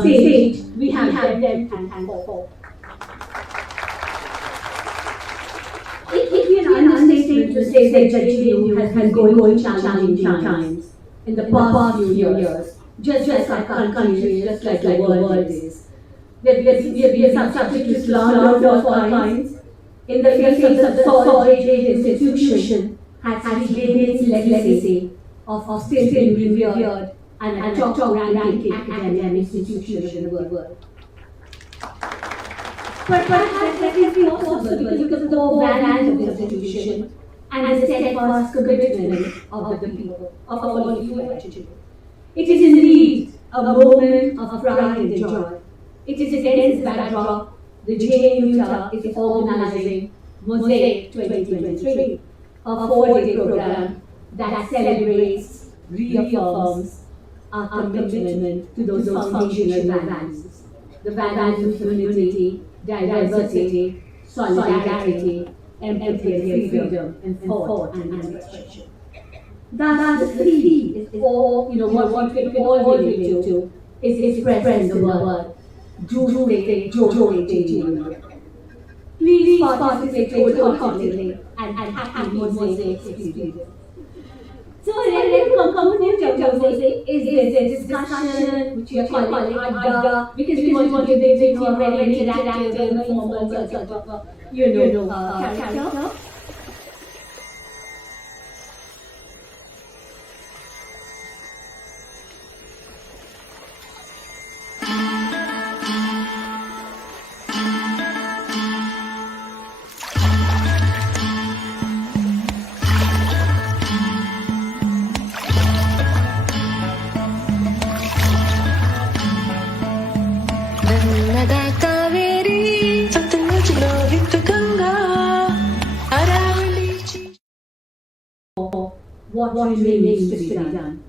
stage, we have them and Paul. It is an understatement to say that JNU has been going challenging times in the past few years, just like our country, just like the world is. We have been subject to slander of all kinds. In the face of the solid institution has regained its legacy of still being revered and a top-ranking academic institution in the world. But perhaps that is possible because of the core values of the institution and the steadfast commitment of the people, of all of you actually. It is indeed a moment of pride and joy. It is against this backdrop the JNU is organizing Mosaic 2023, a 4-day program that celebrates, reaffirms our commitment to those foundational values. The values of unity, diversity, solidarity, empathy and freedom, and thought and expression. Thus, the key is all, what we can all relate to is expressed in the word. Do it, JNU. Please participate wholeheartedly and happy Mosaic experience. So, the component of Mosaic is this discussion, which we are calling Adda, because we want to give it a very interactive, informal character. What remains to be done.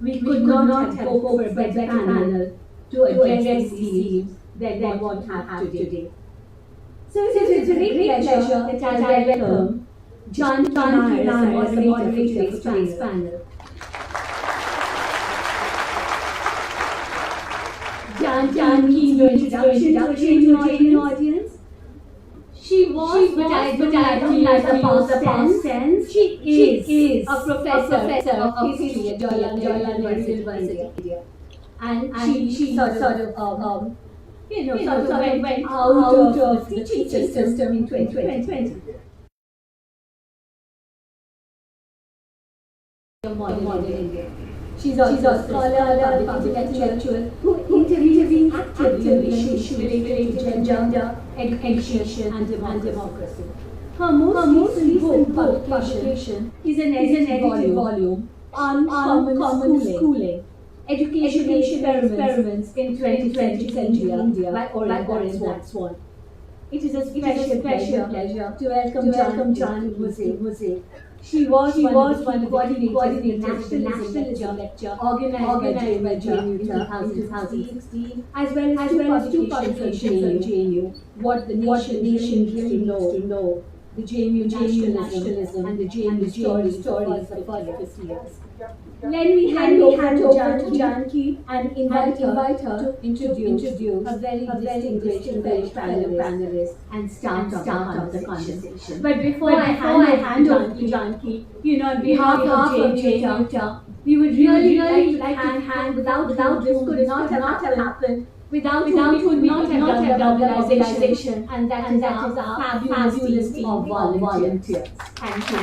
We could not have hoped for a better panel to address these themes than what we have today. So it is a great pleasure that I welcome Janaki Nair as the moderator of today's panel. Janaki, no introduction to a changing audience. She was, but I don't like the past tense. She is a professor of history at Joya University. And she sort of went out of the teaching system in 2020. Modern India. She's also a scholar, public intellectual who intervenes actively in issues related to gender, education, and democracy. Her most recent publication is an edited volume on common schooling, education experiments in 20th century India by Oren Swan. It is a special pleasure to welcome Janaki Mosaic. She was one of the coordinators of the national lecture organized by JNU in 2016, as well as two publications on JNU, What the Nation Really Needs to Know, the JNU Nationalism and the JNU Stories of the 50 years. Let me hand over to Janaki and invite her to introduce a very distinguished panelist and start the conversation. But before I hand over to Janaki, on behalf of JNU, we would really like to hand without this could not have happened. Without whom we could not have done mobilization, and that is our fabulous team of volunteers. Thank you.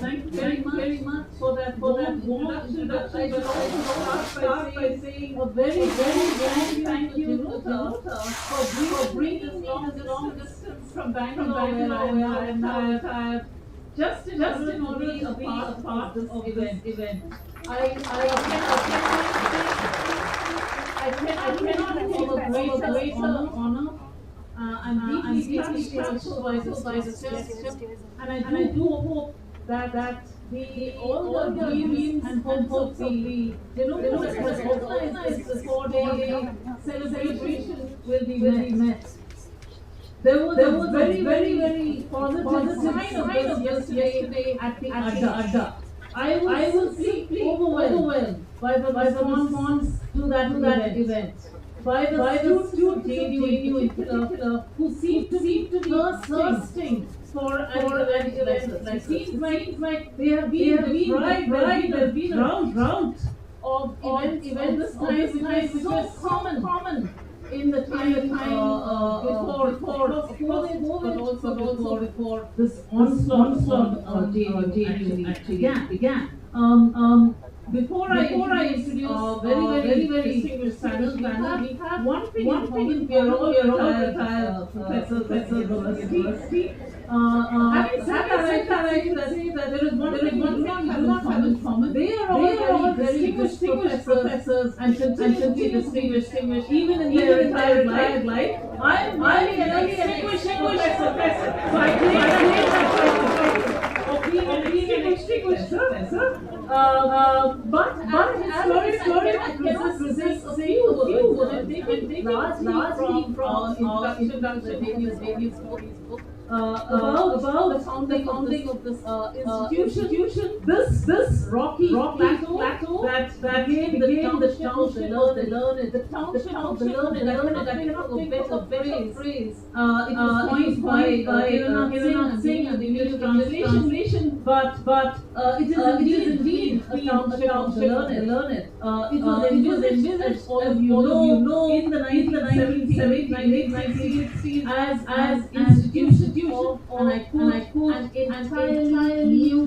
Thank you very much for that warm introduction. I should also start by saying a very thank you to Jota for bringing us long distance from Bangalore where I am now retired, just in order to be a part of this event. I cannot think of a greater honor. I'm deeply touched by this gesture, and I do hope that all the dreams and hopes of the that was organized this 4-day celebration will be met. There was a very positive sign of this yesterday at the Adda. I was simply overwhelmed by the response to that event. By the students of JNU in particular, who seemed to be thirsting for an event like this. It seems like they have been deprived. There has been a drought of events of this kind, which was common in the time before COVID, but also before this onslaught of JNU actually began. Before I introduce very distinguished panel, we have one thing in common. We are all retired professors at the university. Having said that, I can say that there is one thing we do not have in common. They are all very distinguished professors and continue to be distinguished even in their retired life. I am an distinguished professor. So I claim that of being an extinguished professor. But as story I cannot resist a few words. I'm taking largely from our introduction to the book. About the founding of this institution, this rocky plateau that became the township of the learned, I cannot think of a better phrase. It was coined by Joya Singh and the English translation, but it is indeed a township of the learned. It was envisaged, as all of you know, in the 1970s, 1960s as institution. And I quote, an entirely new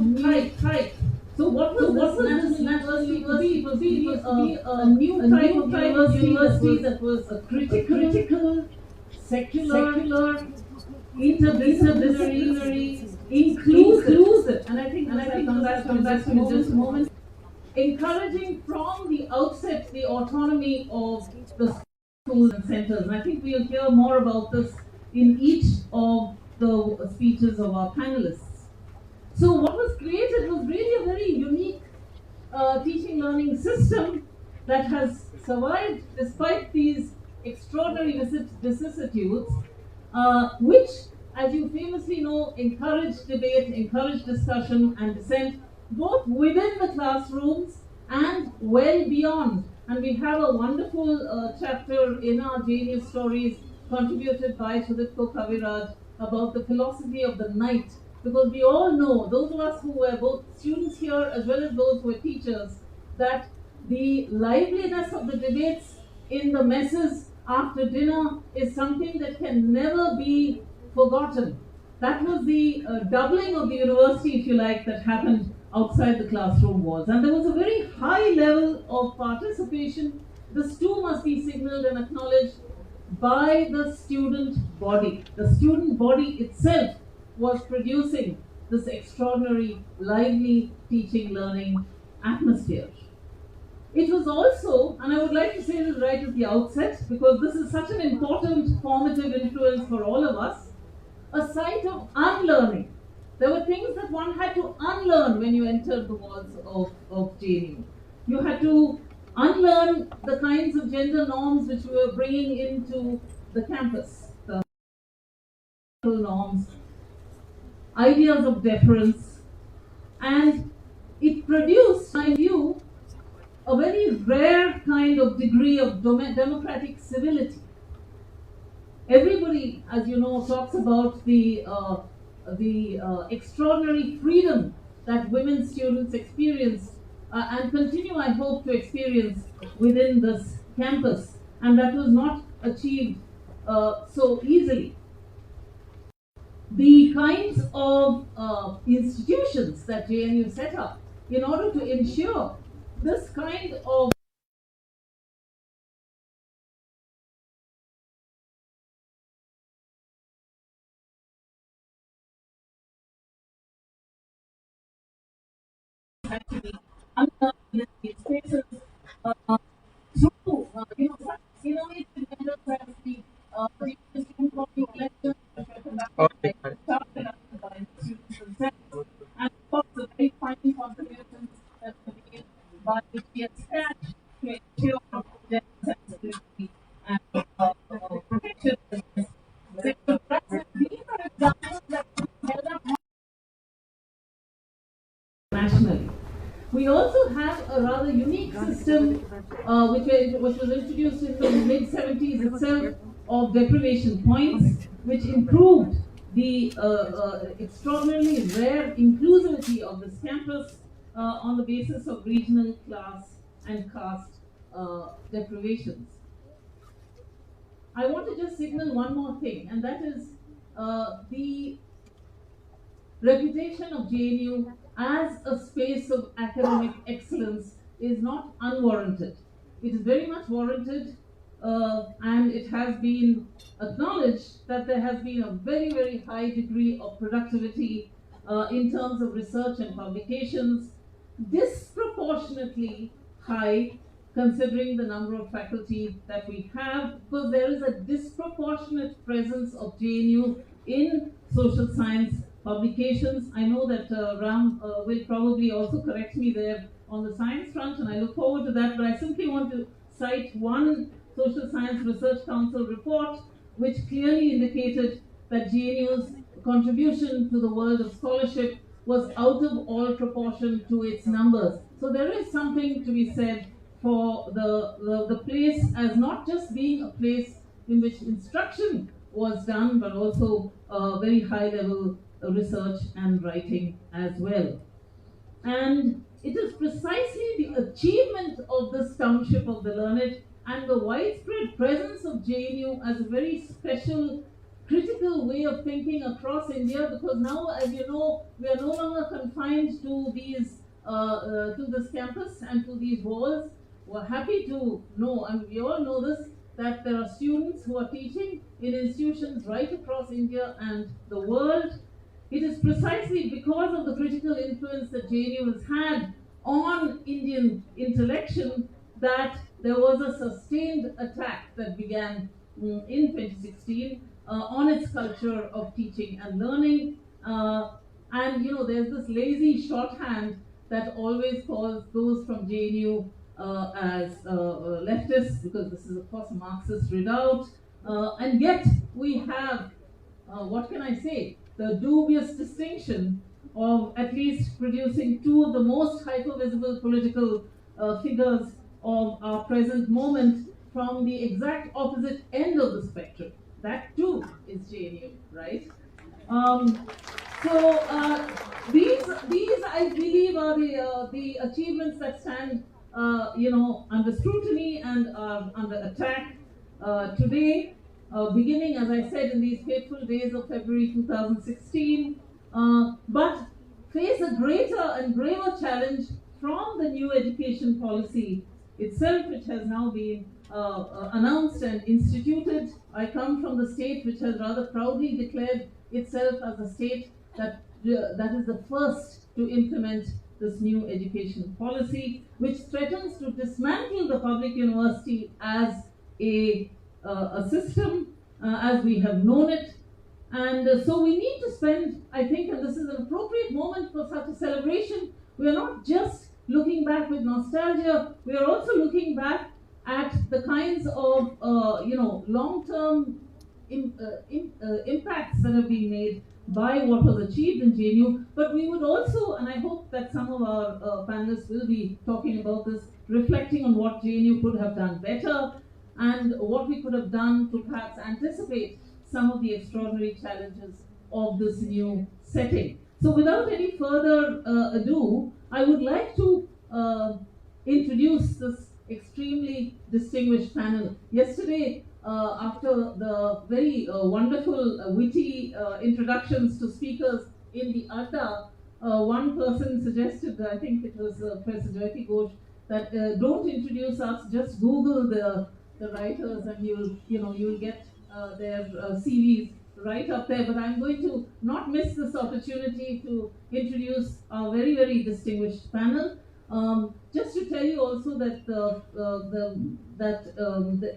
type. So what was this national university? It was a new type of university that was a critical, secular, interdisciplinary, inclusive, and I think that comes back to in just a moment, encouraging from the outset the autonomy of the schools and centers. And I think we'll hear more about this in each of the speeches of our panelists. So what was created was really a very unique teaching learning system that has survived despite these extraordinary vicissitudes, which, as you famously know, encouraged debate, encouraged discussion and dissent, both within the classrooms and well beyond. And we have a wonderful chapter in our JNU stories contributed by Sudipto Kaviraj about the philosophy of the night, because we all know, those of us who were both students here as well as those who were teachers, that the liveliness of the debates in the messes after dinner is something that can never be forgotten. That was the doubling of the university, if you like, that happened outside the classroom walls. And there was a very high level of participation. This too must be signaled and acknowledged by the student body. The student body itself was producing this extraordinary, lively teaching, learning atmosphere. It was also, and I would like to say this right at the outset, because this is such an important formative influence for all of us, a site of unlearning. There were things that one had to unlearn when you entered the walls of JNU. You had to unlearn the kinds of gender norms which we were bringing into the campus, the norms, ideas of deference, and it produced, in my view, a very rare kind of degree of democratic civility. Everybody, as you know, talks about the extraordinary freedom that women students experienced and continue, I hope, to experience within this campus, and that was not achieved so easily. The kinds of institutions that JNU set up in order to ensure this kind of had to be unlearned in these spaces through, such innovative measures as the student body elections which were conducted by started up by the students themselves, and of course the very fine contributions that were made by the GS to ensure gender sensitivity and protection against sexual harassment. nationally. We also have a rather unique system which was introduced in the mid-70s itself of deprivation points, which improved the extraordinarily rare inclusivity of this campus on the basis of regional, class and caste deprivations. I want to just signal one more thing, and that is the reputation of JNU as a space of academic excellence is not unwarranted. It is very much warranted, and it has been acknowledged that there has been a very, very high degree of productivity in terms of research and publications, disproportionately high considering the number of faculty that we have, because there is a disproportionate presence of JNU in social science publications. I know that Ram will probably also correct me there on the science front, and I look forward to that, but I simply want to cite one Social Science Research Council report which clearly indicated that JNU's contribution to the world of scholarship was out of all proportion to its numbers. So there is something to be said for the place as not just being a place in which instruction was done, but also very high level research and writing as well. And it is precisely the achievement of this township of the learned and the widespread presence of JNU as a very special critical way of thinking across India, because now, as you know, we are no longer confined to these to this campus and to these walls. We're happy to know, and we all know this, that there are students who are teaching in institutions right across India and the world. It is precisely because of the critical influence that JNU has had on Indian intellection that there was a sustained attack that began in 2016 on its culture of teaching and learning. And you know, there's this lazy shorthand that always calls those from JNU as leftists, because this is of course a Marxist redoubt, and yet we have, what can I say, the dubious distinction of at least producing two of the most hyper-visible political figures of our present moment from the exact opposite end of the spectrum. That too is JNU, right? These I believe are the achievements that stand under scrutiny and are under attack today, beginning, as I said, in these fateful days of February 2016, but face a greater and graver challenge from the new education policy itself, which has now been announced and instituted. I come from the state which has rather proudly declared itself as a state that is the first to implement this new education policy, which threatens to dismantle the public university as a system as we have known it. And so we need to spend, I think, and this is an appropriate moment for such a celebration, we are not just looking back with nostalgia, we are also looking back at the kinds of long-term impacts that have been made by what was achieved in JNU. But we would also, and I hope that some of our panelists will be talking about this, reflecting on what JNU could have done better and what we could have done to perhaps anticipate some of the extraordinary challenges of this new setting. So without any further ado, I would like to introduce this extremely distinguished panel. Yesterday, after the very wonderful, witty introductions to speakers in the Adda, one person suggested, I think it was Professor Jyoti Ghosh, that don't introduce us, just Google the writers and you'll get their CVs right up there. But I'm going to not miss this opportunity to introduce our very, very distinguished panel. Just to tell you also that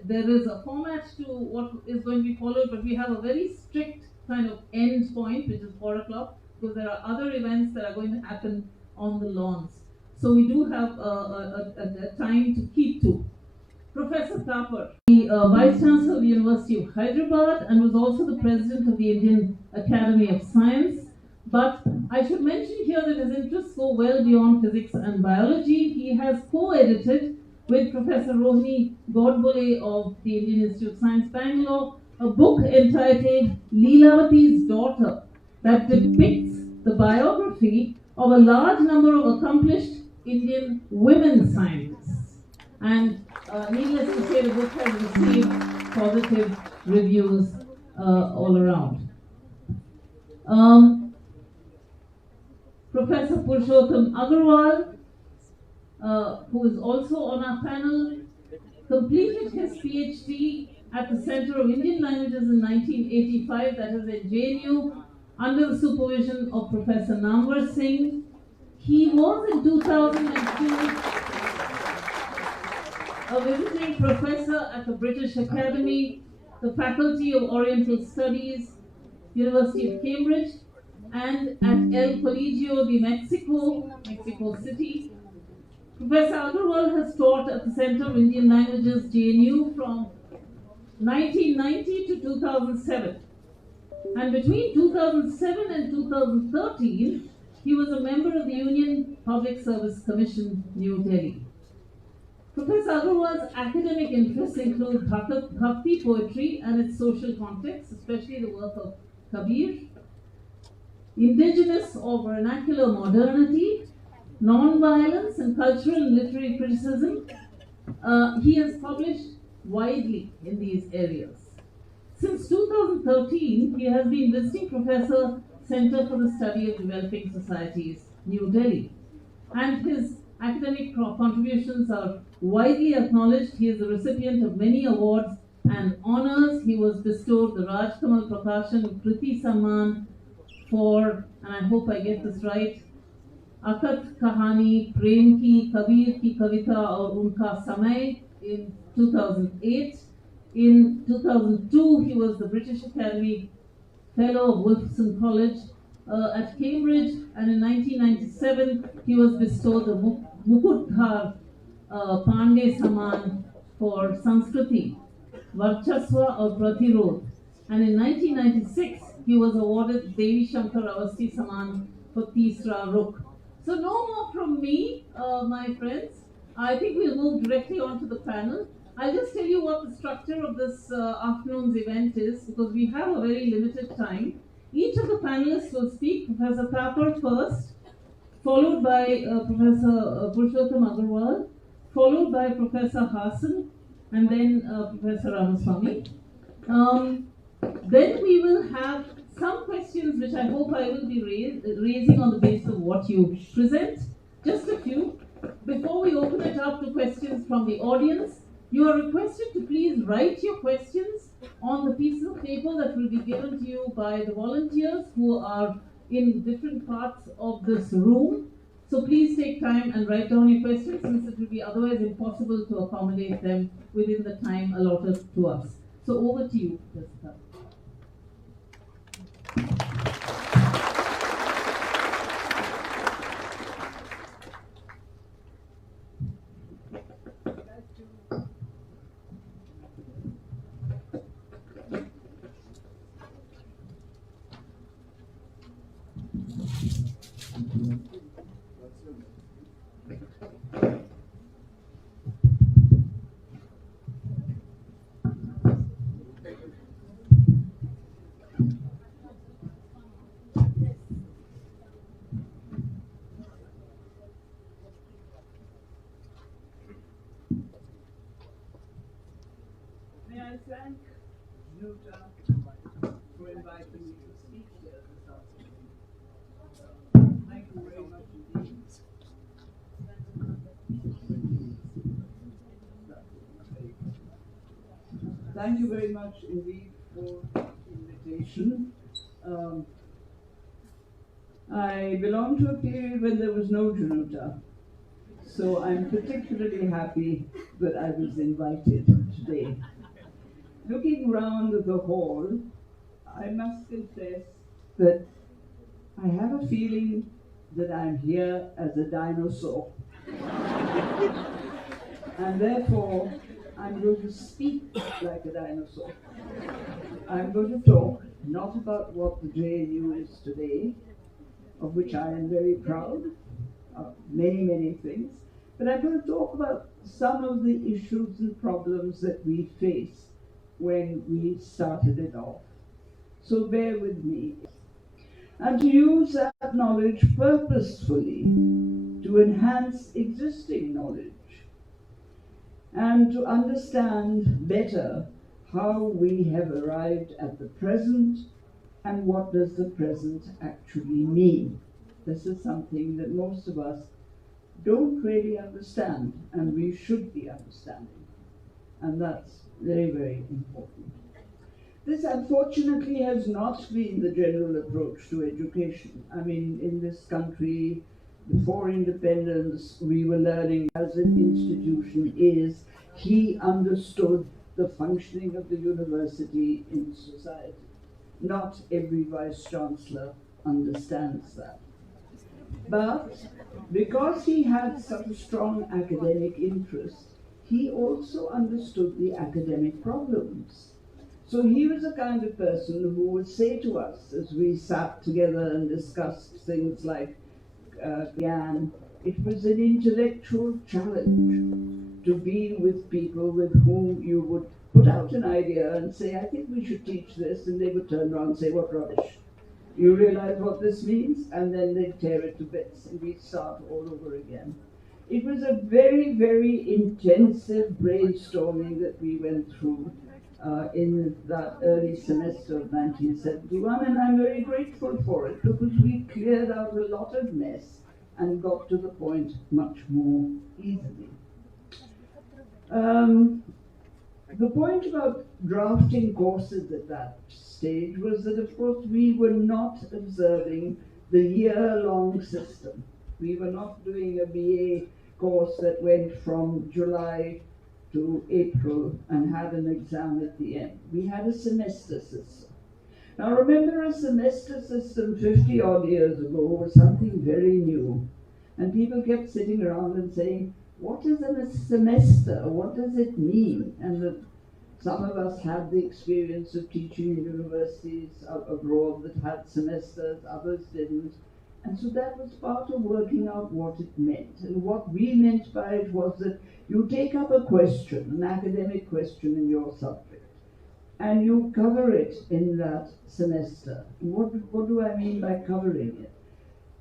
there is a format to what is going to be followed, but we have a very strict kind of end point, which is 4 o'clock, because there are other events that are going to happen on the lawns. So we do have a time to keep to. Professor Thapar, the Vice Chancellor of the University of Hyderabad, and was also the President of the Indian Academy of Science, But I should mention here that his interests go well beyond physics and biology. He has co-edited with Professor Rohini Godbole of the Indian Institute of Science, Bangalore, a book entitled Leelavati's Daughter that depicts the biography of a large number of accomplished Indian women scientists. And needless to say, the book has received positive reviews all around. Professor Purushottam Agarwal, who is also on our panel, completed his PhD at the Center of Indian Languages in 1985, that is at JNU, under the supervision of Professor Namwar Singh. He was in 2002 a visiting professor at the British Academy, the Faculty of Oriental Studies, University of Cambridge, and at El Colegio de Mexico City. Professor Agarwal has taught at the Center of Indian Languages, JNU, from 1990 to 2007. And between 2007 and 2013, he was a member of the Union Public Service Commission, New Delhi. Professor Agarwal's academic interests include Bhakti poetry and its social context, especially the work of Kabir, indigenous or vernacular modernity, non-violence, and cultural and literary criticism. He has published widely in these areas. Since 2013, he has been visiting professor, Center for the Study of Developing Societies, New Delhi. And his academic contributions are widely acknowledged. He is the recipient of many awards and honors. He was bestowed the Rajkamal Prakashan Kriti Samman for, and I hope I get this right, Akat Kahani, Prem Ki, Kabir Ki Kavita aur Unka Samay in 2008. In 2002, he was the British Academy Fellow of Wolfson College at Cambridge, and in 1997, he was bestowed the Mukutdhar Pandey Saman for Sanskriti, Varchaswa or Pratirod. And in 1996, he was awarded Devi Shankar Avasti Saman for Tisra Rukh. So no more from me, my friends. I think we'll move directly on to the panel. I'll just tell you what the structure of this afternoon's event is, because we have a very limited time. Each of the panelists will speak. Professor Thapar first, followed by Professor Purushottam Agarwal, followed by Professor Hasan, and then Professor Ramaswamy. Then we will have some questions which I hope I will be raising on the basis of what you present. Just a few. Before we open it up to questions from the audience, you are requested to please write your questions on the pieces of paper that will be given to you by the volunteers who are in different parts of this room. So please take time and write down your questions, since it will be otherwise impossible to accommodate them within the time allotted to us. So over to you, Jessica. May I thank Jutta for inviting me to speak here this afternoon. Thank you very much indeed. Thank you very much indeed for the invitation. I belong to a period when there was no Jutta, so I'm particularly happy that I was invited today. Looking round the hall, I must confess that I have a feeling that I'm here as a dinosaur. And therefore, I'm going to speak like a dinosaur. I'm going to talk not about what the JNU is today, of which I am very proud, many, many things. But I'm going to talk about some of the issues and problems that we face when we started it off. So bear with me. And to use that knowledge purposefully to enhance existing knowledge and to understand better how we have arrived at the present and what does the present actually mean. This is something that most of us don't really understand, and we should be understanding. And that's very, very important. This unfortunately has not been the general approach to education. I mean, in this country, before independence, we were learning as an institution is, he understood the functioning of the university in society. Not every vice chancellor understands that. But because he had such a strong academic interest, he also understood the academic problems. So he was the kind of person who would say to us as we sat together and discussed things like GAN, it was an intellectual challenge to be with people with whom you would put out an idea and say, I think we should teach this, and they would turn around and say, what rubbish. You realize what this means? And then they'd tear it to bits and we'd start all over again. It was a very, very intensive brainstorming that we went through in that early semester of 1971, and I'm very grateful for it because we cleared out a lot of mess and got to the point much more easily. The point about drafting courses at that stage was that, of course, we were not observing the year-long system. We were not doing a BA course that went from July to April and had an exam at the end. We had a semester system. Now remember, a semester system 50 odd years ago was something very new. And people kept sitting around and saying, what is a semester? What does it mean? And some of us had the experience of teaching in universities abroad that had semesters, others didn't. And so that was part of working out what it meant. And what we meant by it was that you take up a question, an academic question in your subject, and you cover it in that semester. What do I mean by covering it?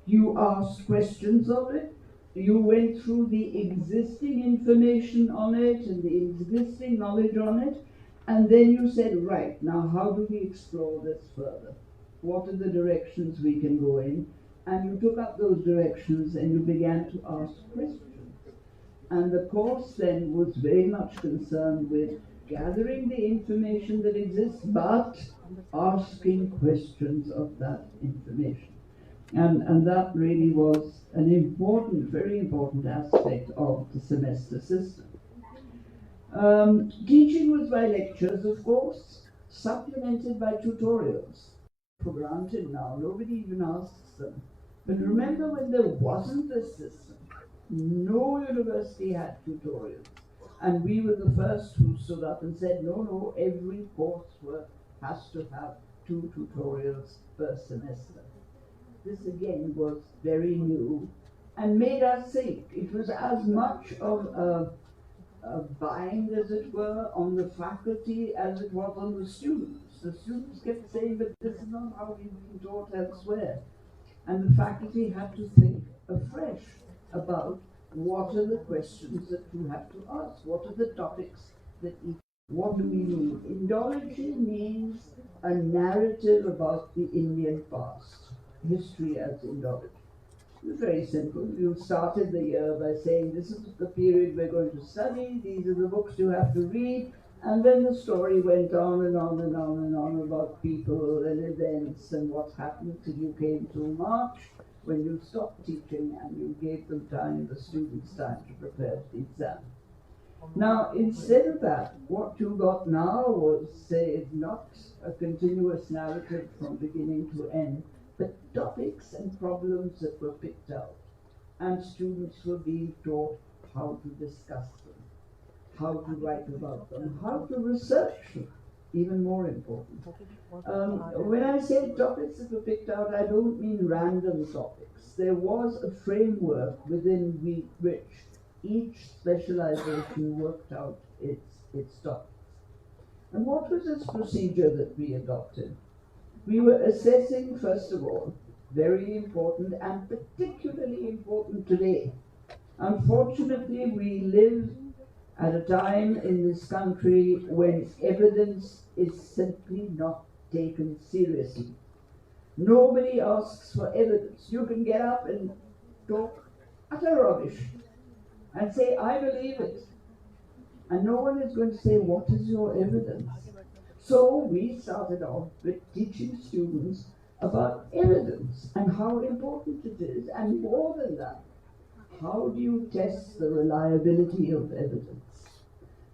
You asked questions of it, you went through the existing information on it and the existing knowledge on it, and then you said, right, now how do we explore this further? What are the directions we can go in? And you took up those directions and you began to ask questions. And the course then was very much concerned with gathering the information that exists, but asking questions of that information. And that really was an important, very important aspect of the semester system. Teaching was by lectures, of course, supplemented by tutorials. For granted now, nobody even asks them. But remember, when there wasn't this system, no university had tutorials. And we were the first who stood up and said, no, every coursework has to have 2 tutorials per semester. This again was very new and made us think. It was as much of a bind, as it were, on the faculty as it was on the students. The students kept saying, but this is not how we've been taught elsewhere. And the faculty had to think afresh about what are the questions that you have to ask, what are the topics that what do we mean? Indology means a narrative about the Indian past, history as Indology. It's very simple. You started the year by saying, this is the period we're going to study, these are the books you have to read, and then the story went on and on and on and on about people and events and what happened till you came to March, when you stopped teaching and you gave them time, the students time to prepare for the exam. Now, instead of that, what you got now was, say, not a continuous narrative from beginning to end, but topics and problems that were picked out. And students were being taught how to discuss them, how to write about them, how to research them, even more important. When I say topics that were picked out, I don't mean random topics. There was a framework within which each specialization worked out its topics. And what was this procedure that we adopted? We were assessing, first of all, very important and particularly important today. Unfortunately, we live at a time in this country when evidence is simply not taken seriously. Nobody asks for evidence. You can get up and talk utter rubbish and say, I believe it. And no one is going to say, what is your evidence? So we started off with teaching students about evidence and how important it is, and more than that, how do you test the reliability of evidence?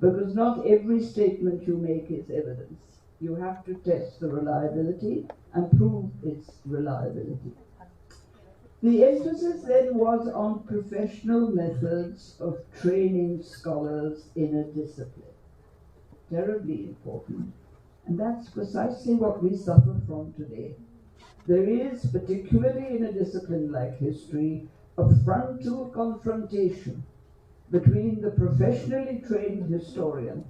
Because not every statement you make is evidence. You have to test the reliability and prove its reliability. The emphasis then was on professional methods of training scholars in a discipline. Terribly important. And that's precisely what we suffer from today. There is, particularly in a discipline like history, a frontal confrontation between the professionally trained historian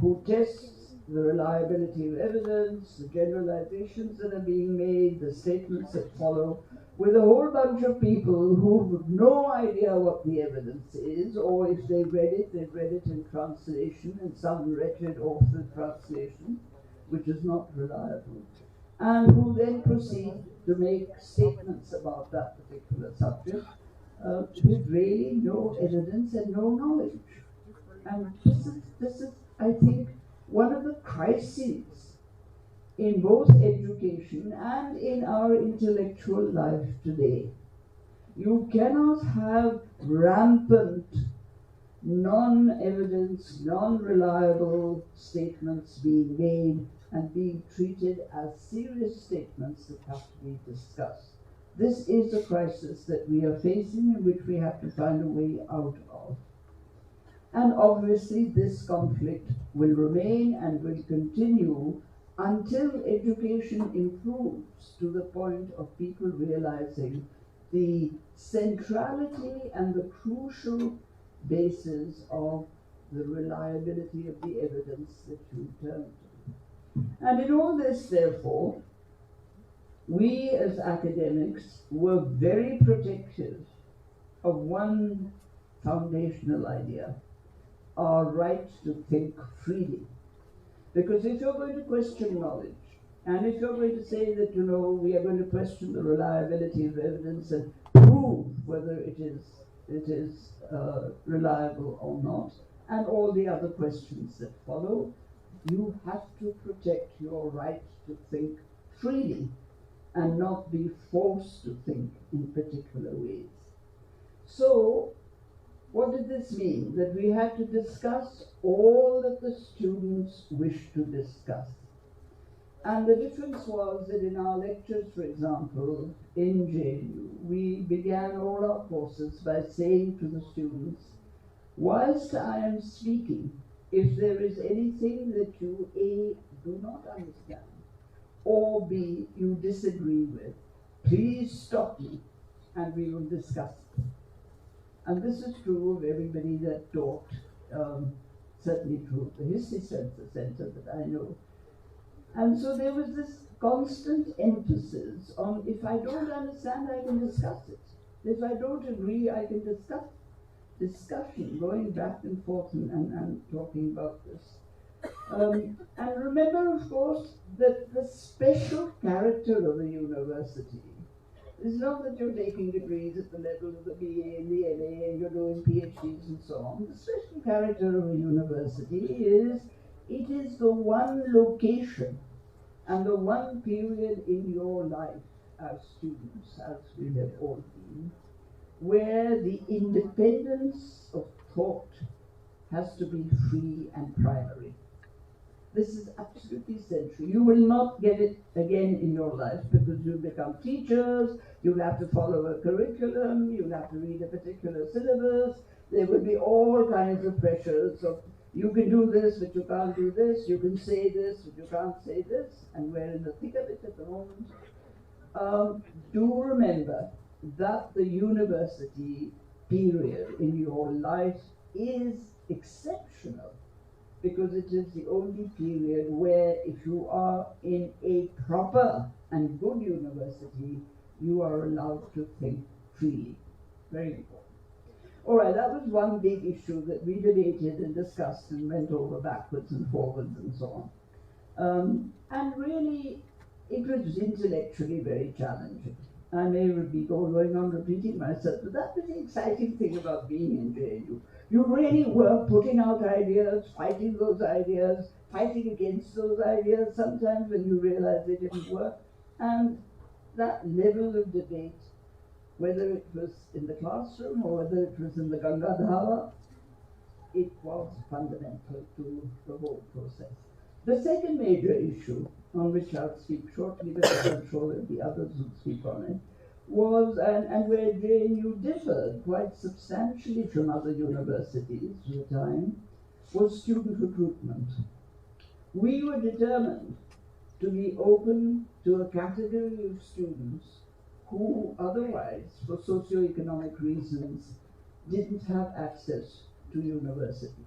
who tests the reliability of evidence, the generalizations that are being made, the statements that follow, with a whole bunch of people who have no idea what the evidence is, or if they've read it in translation, in some wretched author translation, which is not reliable, and who then proceed to make statements about that particular subject with really no evidence and no knowledge. And this is, I think, one of the crises in both education and in our intellectual life today. You cannot have rampant, non-evidence, non-reliable statements being made and being treated as serious statements that have to be discussed. This is a crisis that we are facing and which we have to find a way out of. And obviously this conflict will remain and will continue until education improves to the point of people realizing the centrality and the crucial basis of the reliability of the evidence that you turn to. And in all this, therefore, we as academics were very protective of one foundational idea, our right to think freely. Because if you're going to question knowledge, and if you're going to say that, we are going to question the reliability of evidence and prove whether it is reliable or not, and all the other questions that follow, you have to protect your right to think freely and not be forced to think in particular ways. So, what did this mean? That we had to discuss all that the students wished to discuss. And the difference was that in our lectures, for example, in JNU, we began all our courses by saying to the students, whilst I am speaking, if there is anything that you A, do not understand, or B, you disagree with, please stop me and we will discuss it. And this is true of everybody that taught, certainly true of the History Center that I know. And so there was this constant emphasis on, if I don't understand, I can discuss it. If I don't agree, I can discuss. Discussion, going back and forth and talking about this. And remember, of course, that the special character of a university is not that you're taking degrees at the level of the BA and the MA and you're doing PhDs and so on. The special character of a university is, it is the one location and the one period in your life as students, as we have all been, where the independence of thought has to be free and primary. This is absolutely essential. You will not get it again in your life because you become teachers, you'll have to follow a curriculum, you'll have to read a particular syllabus, there will be all kinds of pressures of You can do this, but you can't do this. You can say this, but you can't say this. And we're in the thick of it at the moment. Do remember that the university period in your life is exceptional, because it is the only period where, if you are in a proper and good university, you are allowed to think freely. Very important. All right, that was one big issue that we debated and discussed and went over backwards and forwards and so on. And really, it was intellectually very challenging. I may be going on repeating myself, but that was the exciting thing about being in JNU. You really were putting out ideas, fighting those ideas, fighting against those ideas, sometimes when you realize they didn't work. And that level of debate, whether it was in the classroom or whether it was in the Ganga Dhaba, it was fundamental to the whole process. The second major issue, on which I'll speak shortly because I'm sure that the others will speak on it, was, and where JNU differed quite substantially from other universities at the time, was student recruitment. We were determined to be open to a category of students who otherwise, for socioeconomic reasons, didn't have access to university.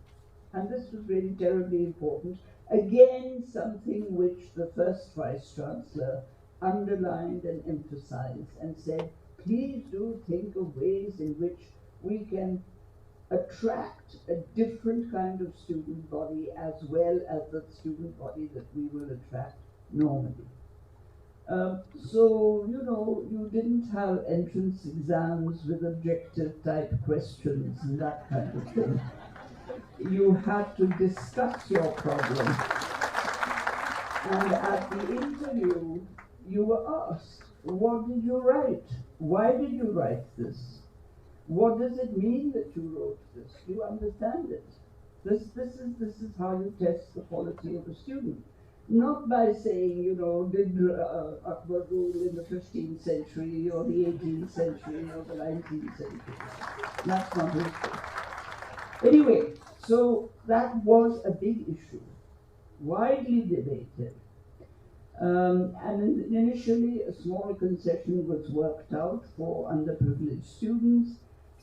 And this was really terribly important. Again, something which the first Vice-Chancellor underlined and emphasized and said, please do think of ways in which we can attract a different kind of student body as well as the student body that we will attract normally. So, you didn't have entrance exams with objective type questions and that kind of thing. You had to discuss your problem. And at the interview, you were asked, what did you write? Why did you write this? What does it mean that you wrote this? Do you understand it? This is how you test the quality of a student. Not by saying, did Akbar rule in the 15th century or the 18th century or the 19th century. That's not history. Anyway, so that was a big issue, widely debated. And initially a small concession was worked out for underprivileged students,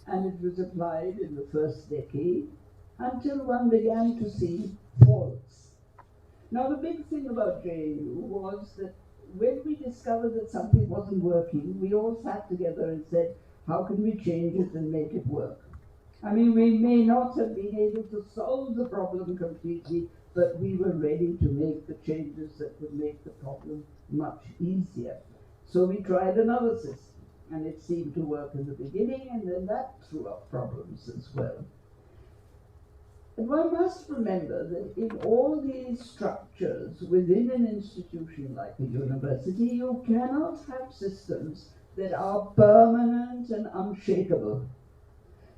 and it was applied in the first decade until one began to see faults. Now, the big thing about JNU was that when we discovered that something wasn't working, we all sat together and said, how can we change it and make it work? I mean, we may not have been able to solve the problem completely, but we were ready to make the changes that would make the problem much easier. So we tried another system, and it seemed to work in the beginning, and then that threw up problems as well. And one must remember that in all these structures within an institution like a university, you cannot have systems that are permanent and unshakable.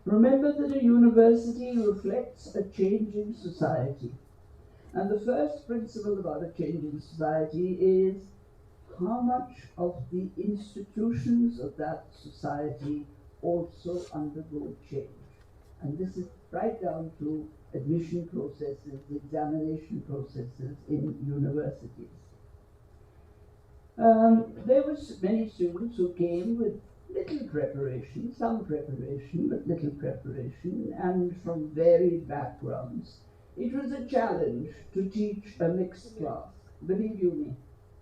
Remember that a university reflects a changing society. And the first principle about a changing society is how much of the institutions of that society also undergo change. And this is right down to admission processes, examination processes in universities. There were many students who came with little preparation, some preparation, but little preparation, and from varied backgrounds. It was a challenge to teach a mixed class. Believe you me,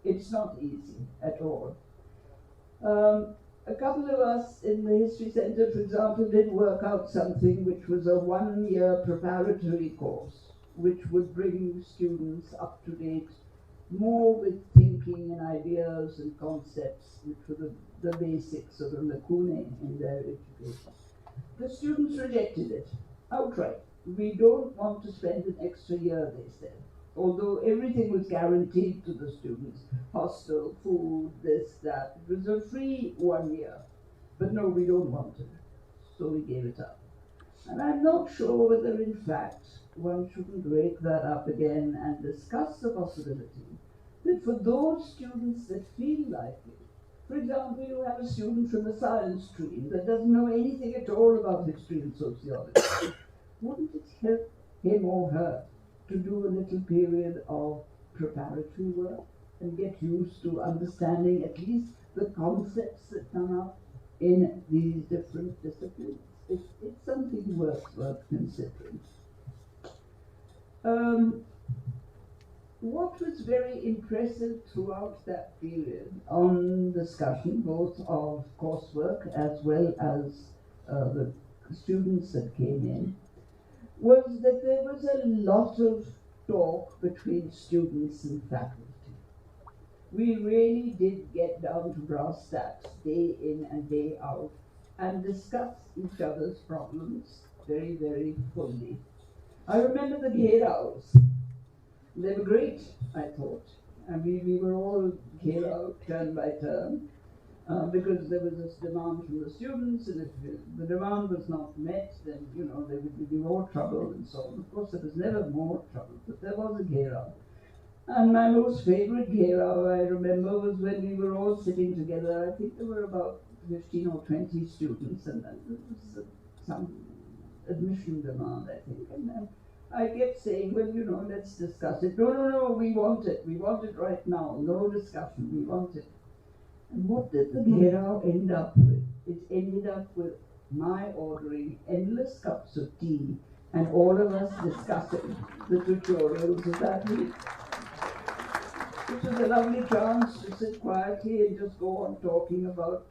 it's not easy at all. A couple of us in the History Center, for example, did work out something which was a one-year preparatory course, which would bring students up to date more with thinking and ideas and concepts, which were the basics of the lacunae in their education. The students rejected it outright. We don't want to spend an extra year, they said. Although everything was guaranteed to the students, hostel, food, this, that. It was a free 1 year. But no, we don't want it. So we gave it up. And I'm not sure whether, in fact, one shouldn't rake that up again and discuss the possibility that for those students that feel like it, for example, you have a student from the science stream that doesn't know anything at all about history and sociology, wouldn't it help him or her to do a little period of preparatory work and get used to understanding at least the concepts that come up in these different disciplines. It's something worth considering. What was very impressive throughout that period on discussion, both of coursework as well as the students that came in, was that there was a lot of talk between students and faculty. We really did get down to brass tacks day in and day out and discuss each other's problems very, very fully. I remember the Gherals. They were great, I thought. And we were all Gherao turn by turn because there was this demand from the students, and if the demand was not met, then, you know, there would be more trouble and so on. Of course, there was never more trouble, but there was a Gherao. And my most favorite Gherao, I remember, was when we were all sitting together. I think there were about 15 or 20 students, and there was some admission demand, I think. And I kept saying, well, you know, let's discuss it. No, we want it. We want it right now. No discussion. We want it. And what did the Gherao end up with? It ended up with my ordering endless cups of tea and all of us discussing the tutorials of that week. It was a lovely chance to sit quietly and just go on talking about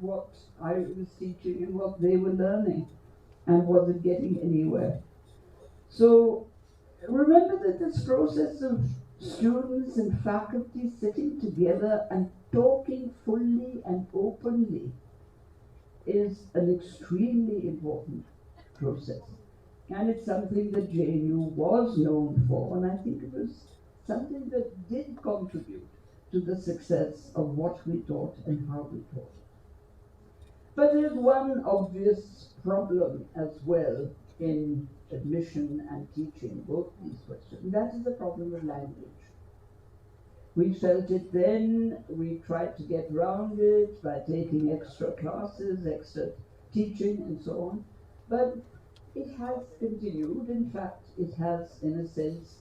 what I was teaching and what they were learning, and was it getting anywhere. So remember that this process of students and faculty sitting together and talking fully and openly is an extremely important process. And it's something that JNU was known for, and I think it was something that did contribute to the success of what we taught and how we taught. But there's one obvious problem as well in admission and teaching both these questions, and that is the problem of language. We felt it then, we tried to get around it by taking extra classes, extra teaching and so on, but it has continued. In fact, it has, in a sense,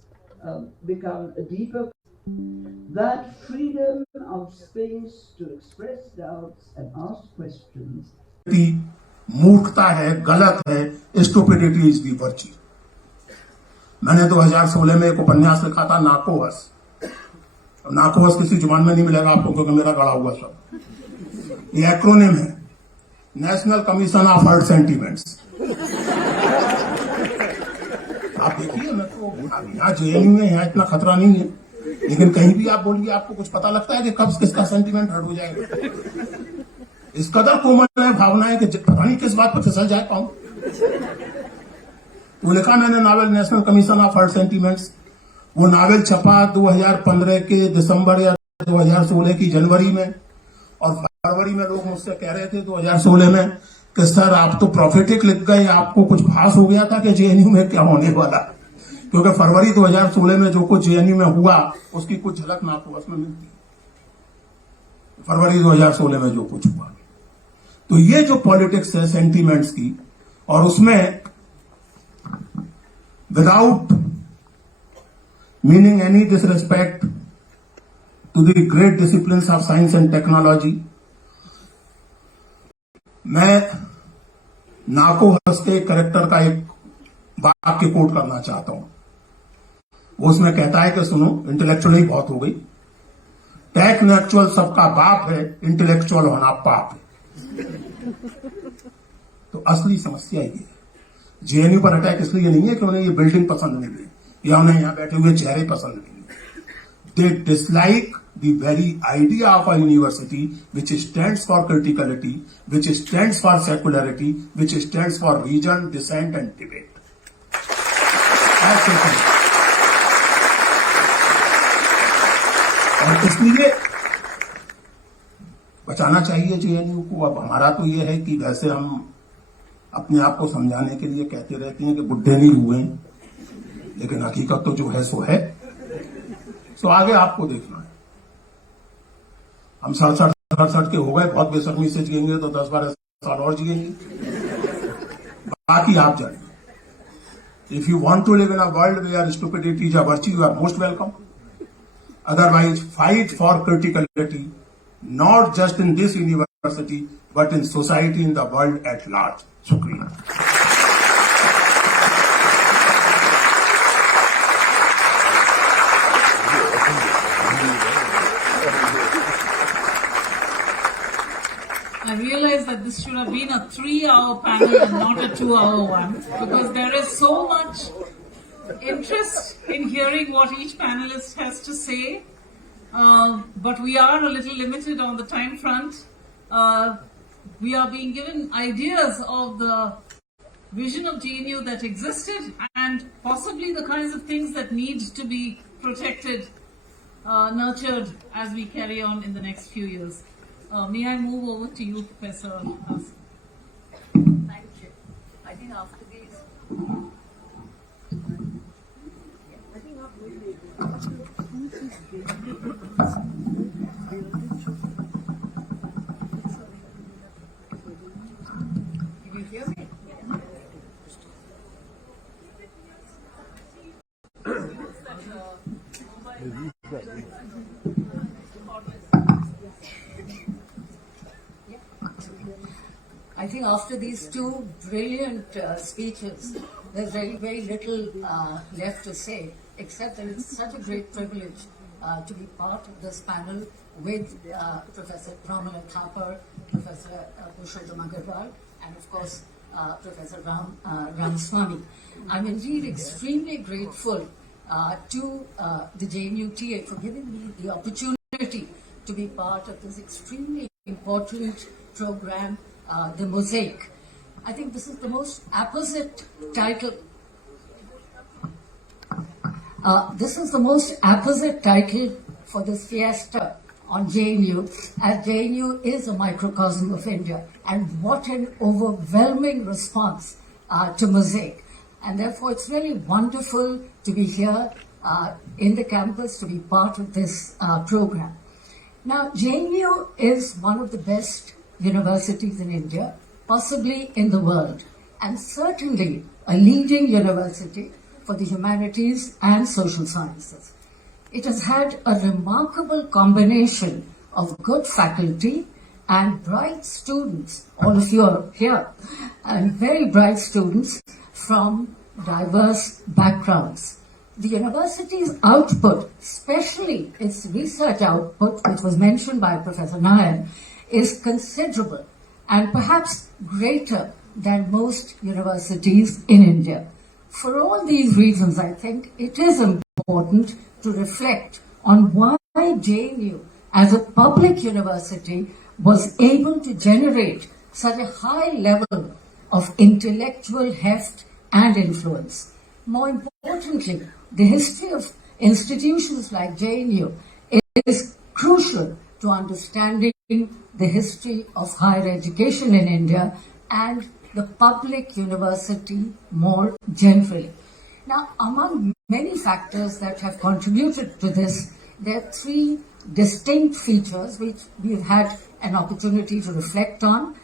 become a deeper. That freedom of space to express doubts and ask questions. मूर्खता है, गलत है, stupidity is the virtue. मैंने 2016 में एक उपन्यास लिखा था, नाकोहस। नाकोहस किसी जुबान में नहीं मिलेगा आपको, क्योंकि मेरा गढ़ा हुआ शब्द। ये एक्रोनिम है, national commission of hurt sentiments. आप देखिए, मैं तो यहाँ जेएनयू में यहाँ इतना खतरा नहीं है, लेकिन कहीं भी आप बोलिए, आपको कुछ पता लगता है कि कब किसका सेंटीमेंट हर्ट हो जाएगा। इस कदर कोमल है भावनाएं कि पता नहीं किस बात पर फिसल जाए पाऊं। वो लिखा मैंने novel national commission of hurt sentiments. वो नावल छपा 2015 के दिसंबर या 2016 की जनवरी में, और फरवरी में लोग मुझसे कह रहे थे 2016 में कि सर आप तो प्रॉफिटिक लिख गए, आपको कुछ भास हो गया था कि जेएनयू में क्या होने वाला। क्योंकि फरवरी 2016 में जो कुछ जेएनयू में हुआ उसकी कुछ झलक ना आपको उसमें मिलती। फरवरी 2016 में जो कुछ हुआ, तो ये जो पॉलिटिक्स है सेंटीमेंट्स की, और उसमें without meaning any disrespect to the great disciplines of science and technology, मैं नाकोहस के कैरेक्टर का एक वाक्य कोट करना चाहता हूं। वो उसमें कहता है कि सुनो, इंटेलेक्चुअल ही बहुत हो गई, टेक्नोचुअल सबका बाप है, इंटेलेक्चुअल होना पाप है। तो असली समस्या ये है। जेएनयू पर अटैक इसलिए नहीं है कि उन्हें ये बिल्डिंग पसंद नहीं है या उन्हें यहां बैठे हुए चेहरे पसंद नहीं है। They dislike the very idea of a university which stands for criticality, which stands for secularity, which stands for reason, dissent and debate. और इसलिए बचाना चाहिए जेएनयू को। अब हमारा तो ये है कि वैसे हम अपने आप को समझाने के लिए कहते रहते हैं कि बुढ़े नहीं हुए, लेकिन हकीकत तो जो है सो है। सो आगे आपको देखना है। हम 67 के हो गए, बहुत बेशर्मी से जिएंगे तो 10-12 साल और जिएंगे, बाकी आप जानिए। If you want to live in a world where stupidity is a virtue, you are most welcome. Otherwise, fight for criticality, not just in this university, but in society, in the world at large. Shukriya. I realize that this should have been a 3-hour panel and not a 2-hour one, because there is so much interest in hearing what each panelist has to say. But we are a little limited on the time front. We are being given ideas of the vision of GNU that existed and possibly the kinds of things that need to be protected, nurtured as we carry on in the next few years. May I move over to you, Professor Hasan? Thank you. I think after these... Can you hear me? I think after these two brilliant speeches, there's really very little left to say, except that it's such a great privilege to be part of this panel with Professor Romila Thapar, Professor Purushottam Agarwal, and of course Professor Ramaswamy. I'm indeed extremely grateful to the JNUTA for giving me the opportunity to be part of this extremely important program, The Mosaic. I think this is the most apposite title. This is the most apposite title for this fiesta on JNU, as JNU is a microcosm of India. And what an overwhelming response to Mosaic. And therefore, it's really wonderful to be here in the campus to be part of this program. Now, JNU is one of the best universities in India, possibly in the world, and certainly a leading university for the humanities and social sciences. It has had a remarkable combination of good faculty and bright students. All of you are here, and very bright students from diverse backgrounds. The university's output, especially its research output, which was mentioned by Professor Nair, is considerable and perhaps greater than most universities in India. For all these reasons, I think it is important to reflect on why JNU, as a public university, was able to generate such a high level of intellectual heft and influence. More importantly, the history of institutions like JNU is crucial to understanding the history of higher education in India and the public university more generally. Now, among many factors that have contributed to this, there are three distinct features which we've had an opportunity to reflect on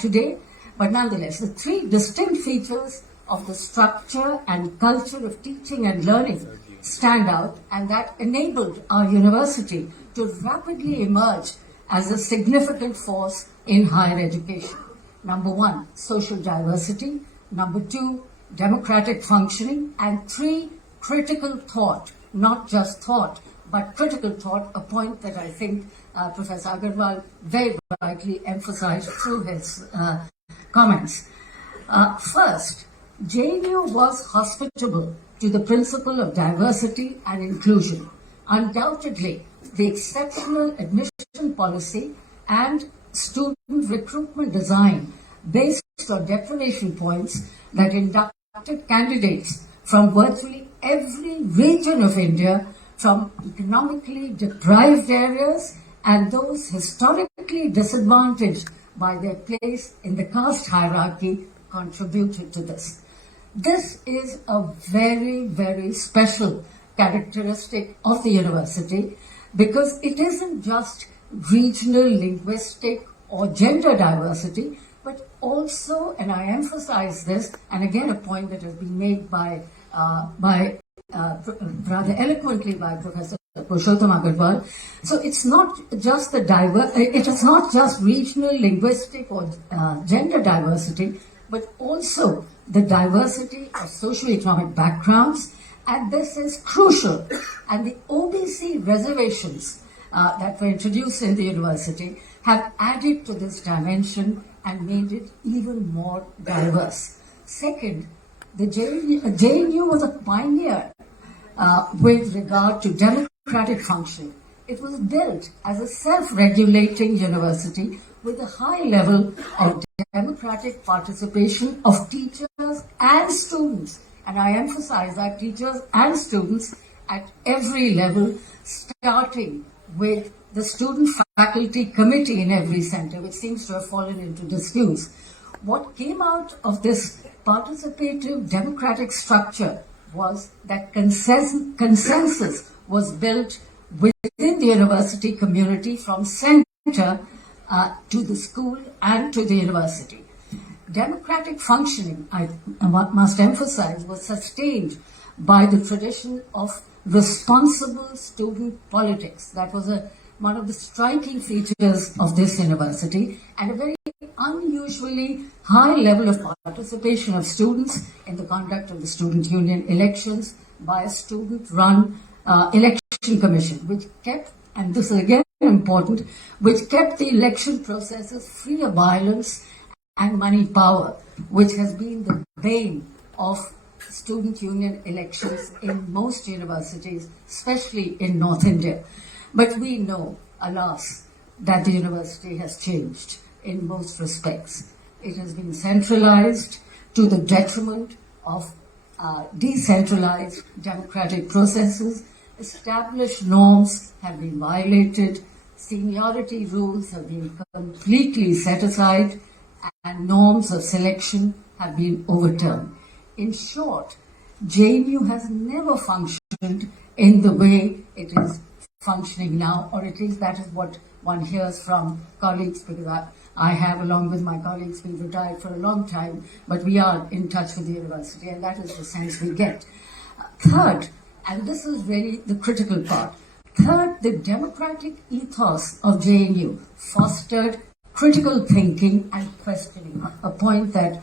today. But nonetheless, the three distinct features of the structure and culture of teaching and learning stand out, and that enabled our university to rapidly emerge as a significant force in higher education. Number one, social diversity. Number two, democratic functioning. And three, critical thought. Not just thought, but critical thought, a point that I think Professor Agarwal very rightly emphasized through his comments. First, JNU was hospitable to the principle of diversity and inclusion. Undoubtedly, the exceptional admission policy and student recruitment design based on declaration points that inducted candidates from virtually every region of India, from economically deprived areas and those historically disadvantaged by their place in the caste hierarchy, contributed to this. This is a very, very special characteristic of the university, because it isn't just regional, linguistic or gender diversity, but also, and I emphasize this, and again a point that has been made by rather eloquently by Professor Purushottam Agarwal. So it's not just it is not just regional, linguistic or gender diversity, but also the diversity of socioeconomic backgrounds, and this is crucial. And the OBC reservations that were introduced in the university have added to this dimension and made it even more diverse. Second, the JNU was a pioneer with regard to democratic functioning. It was built as a self-regulating university with a high level of democratic participation of teachers and students. And I emphasize that teachers and students at every level, starting with the student faculty committee in every center, which seems to have fallen into disuse. What came out of this participative democratic structure was that consensus was built within the university community from center to the school and to the university. Democratic functioning, I must emphasize, was sustained by the tradition of responsible student politics. That was one of the striking features of this university, and a very unusually high level of participation of students in the conduct of the student union elections by a student-run election commission, which kept, and this is again important, which kept the election processes free of violence and money power, which has been the bane of student union elections in most universities, especially in North India. But we know, alas, that the university has changed in most respects. It has been centralized to the detriment of decentralized democratic processes. Established norms have been violated, seniority rules have been completely set aside, and norms of selection have been overturned. In short, JNU has never functioned in the way it is functioning now, or at least that is what one hears from colleagues, because I have, along with my colleagues, been retired for a long time, but we are in touch with the university, and that is the sense we get. Third, and this is really the critical part, third, the democratic ethos of JNU fostered critical thinking and questioning, a point that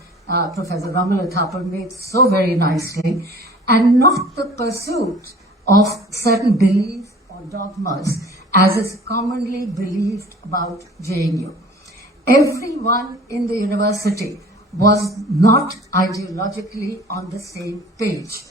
Professor Romila Thapar made so very nicely, and not the pursuit of certain beliefs or dogmas as is commonly believed about JNU. Everyone in the university was not ideologically on the same page.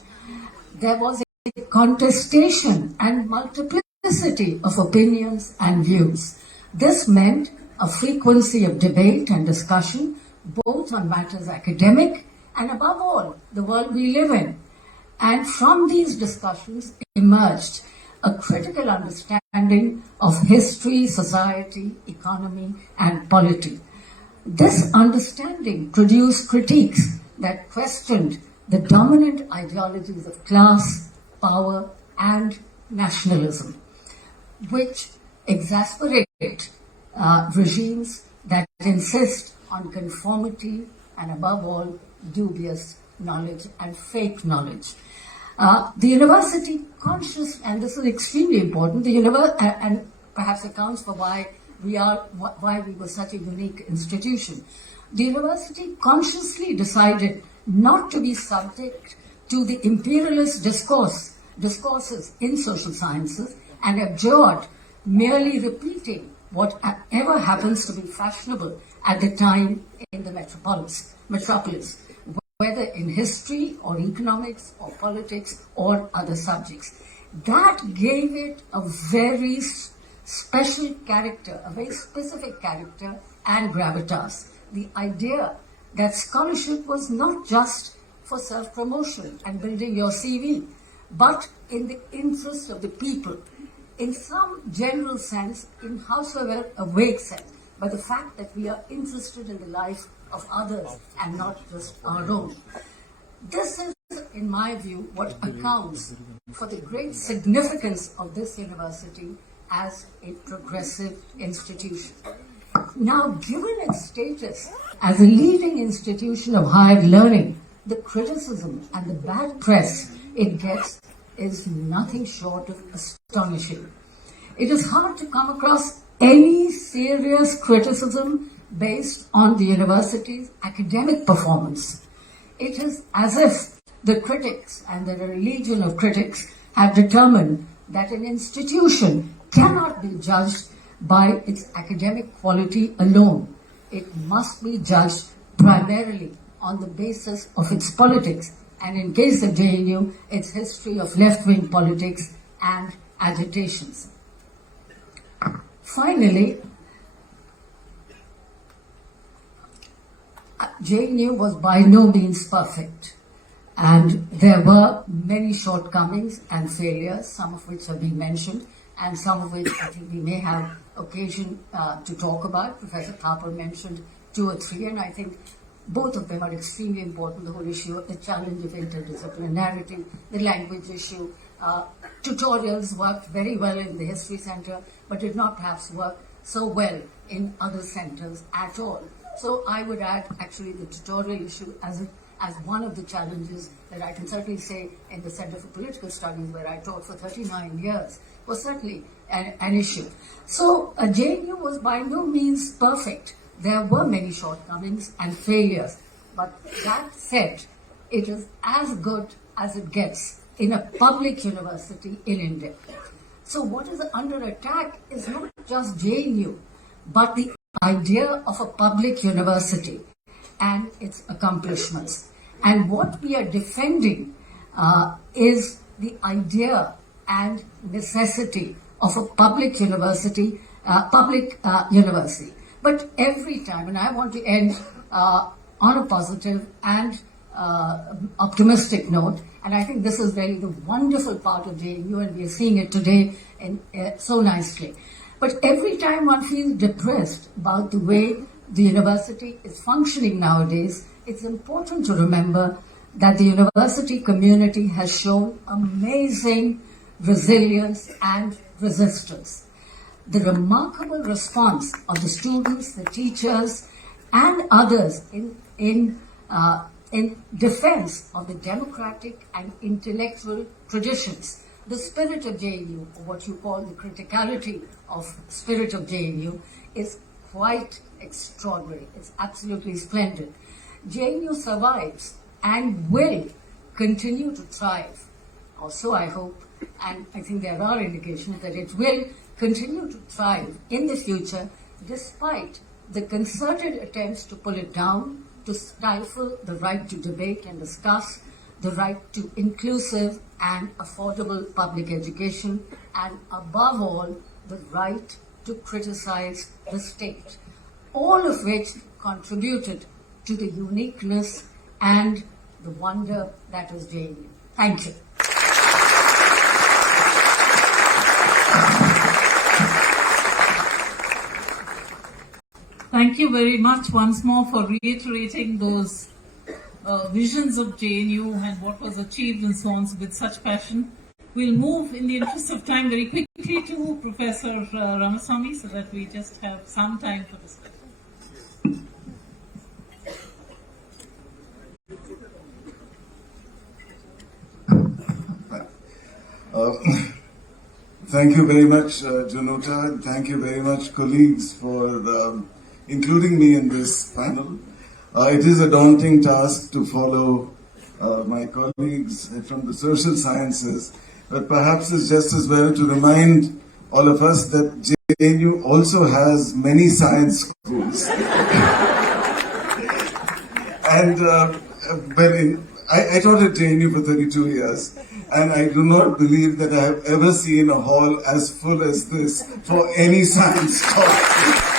There was a contestation and multiplicity of opinions and views. This meant a frequency of debate and discussion, both on matters academic and, above all, the world we live in. And from these discussions emerged a critical understanding of history, society, economy, and polity. This understanding produced critiques that questioned the dominant ideologies of class, power, and nationalism, which exasperate regimes that insist on conformity and, above all, dubious knowledge and fake knowledge. The university conscious, and this is extremely important, and perhaps accounts for why we were such a unique institution. The university consciously decided not to be subject to the imperialist discourses in social sciences, and abjured merely repeating whatever happens to be fashionable at the time in the metropolis, whether in history or economics or politics or other subjects. That gave it a very special character, a very specific character and gravitas. The idea that scholarship was not just for self-promotion and building your CV, but in the interest of the people, in some general sense, in howsoever a vague sense, but the fact that we are interested in the life of others and not just our own. This is, in my view, what accounts for the great significance of this university as a progressive institution. Now, given its status as a leading institution of higher learning, the criticism and the bad press it gets is nothing short of astonishing. It is hard to come across any serious criticism based on the university's academic performance. It is as if the critics, and there are a legion of critics, have determined that an institution cannot be judged by its academic quality alone. It must be judged primarily on the basis of its politics, and in case of JNU, its history of left-wing politics and agitations. Finally, JNU was by no means perfect, and there were many shortcomings and failures, some of which have been mentioned, and some of which I think we may have occasion to talk about. Professor Thapar mentioned 2 or 3, and I think both of them are extremely important. The whole issue of the challenge of interdisciplinarity, the language issue. Tutorials worked very well in the History Center, but did not perhaps work so well in other centers at all. So I would add actually the tutorial issue as one of the challenges that I can certainly say in the Center for Political Studies, where I taught for 39 years, was certainly an issue. So JNU was by no means perfect. There were many shortcomings and failures. But that said, it is as good as it gets in a public university in India. So what is under attack is not just JNU, but the idea of a public university and its accomplishments. And what we are defending is the idea and necessity of a public university, But every time, and I want to end on a positive and optimistic note, and I think this is really the wonderful part of JNU, and we are seeing it today so nicely. But every time one feels depressed about the way the university is functioning nowadays, it's important to remember that the university community has shown amazing resilience and resistance. The remarkable response of the students, the teachers, and others in defense of the democratic and intellectual traditions, the spirit of JNU, or what you call the criticality of spirit of JNU, is quite extraordinary. It's absolutely splendid. JNU survives and will continue to thrive. Also, I hope, and I think there are indications that it will continue to thrive in the future, despite the concerted attempts to pull it down, to stifle the right to debate and discuss, the right to inclusive and affordable public education, and above all, the right to criticize the state, all of which contributed to the uniqueness and the wonder that is JNU. Thank you. Thank you very much once more for reiterating those visions of JNU and what was achieved and so on with such passion. We'll move, in the interest of time, very quickly to Professor Ramaswamy, so that we just have some time for discussion. Thank you very much, Januta, and thank you very much, colleagues, for including me in this panel. It is a daunting task to follow my colleagues from the social sciences, but perhaps it's just as well to remind all of us that JNU also has many science schools. And I taught at JNU for 32 years, and I do not believe that I have ever seen a hall as full as this for any science talk.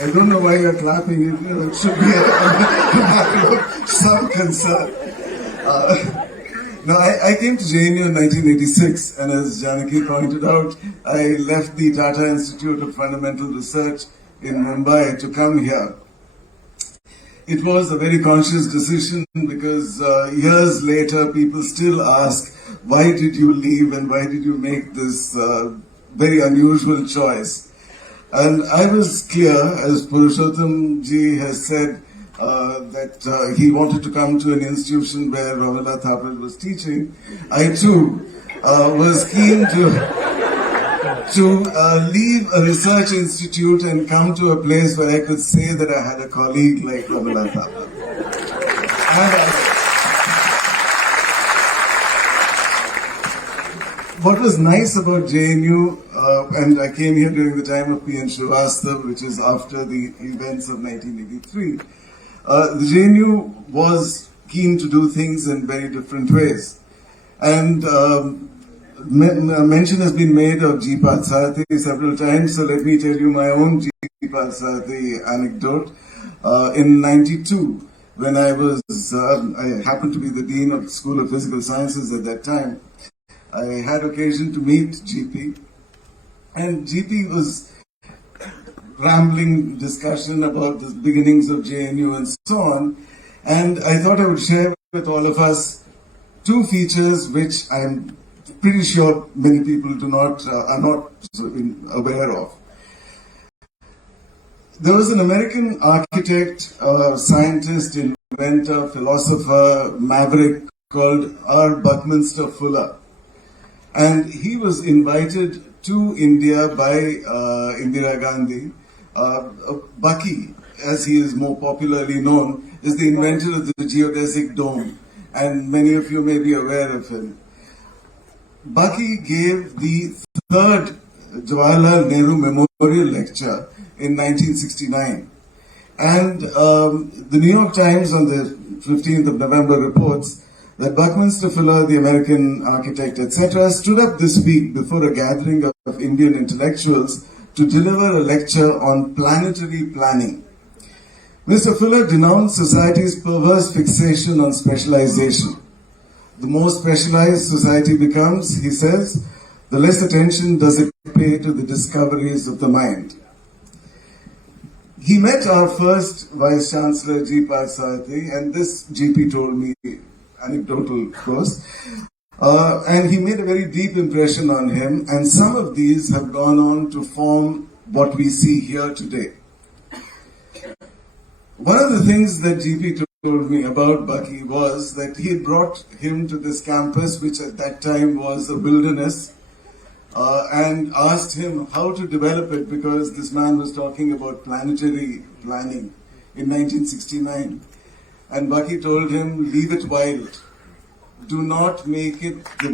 I don't know why you're clapping. It should be a matter of some concern. I came to JNU in 1986, and as Janaki pointed out, I left the Tata Institute of Fundamental Research in Mumbai to come here. It was a very conscious decision because years later people still ask, why did you leave and why did you make this very unusual choice. And I was clear, as Purushottam ji has said, that he wanted to come to an institution where Romila Thapar was teaching. I too was keen to leave a research institute and come to a place where I could say that I had a colleague like Romila Thapar. What was nice about JNU, and I came here during the time of P.N. Srivastava, which is after the events of 1983, the JNU was keen to do things in very different ways. And mention has been made of G. Patsati several times, so let me tell you my own G. Patsati anecdote. In 92, when I happened to be the Dean of the School of Physical Sciences at that time, I had occasion to meet GP, and GP was rambling discussion about the beginnings of JNU and so on, and I thought I would share with all of us two features which I'm pretty sure many people are not aware of. There was an American architect, scientist, inventor, philosopher, maverick called R. Buckminster Fuller. And he was invited to India by Indira Gandhi. Bucky, as he is more popularly known, is the inventor of the geodesic dome, and many of you may be aware of him. Bucky gave the third Jawaharlal Nehru Memorial Lecture in 1969. And the New York Times on the 15th of November reports that Buckminster Fuller, the American architect, etc., stood up this week before a gathering of Indian intellectuals to deliver a lecture on planetary planning. Mr. Fuller denounced society's perverse fixation on specialization. The more specialized society becomes, he says, the less attention does it pay to the discoveries of the mind. He met our first Vice Chancellor, G. Patsati, and this GP told me, anecdotal of course, and he made a very deep impression on him, and some of these have gone on to form what we see here today. One of the things that GP told me about Bucky was that he had brought him to this campus, which at that time was a wilderness, and asked him how to develop it, because this man was talking about planetary planning in 1969. And Bucky told him, leave it wild. Do not make it the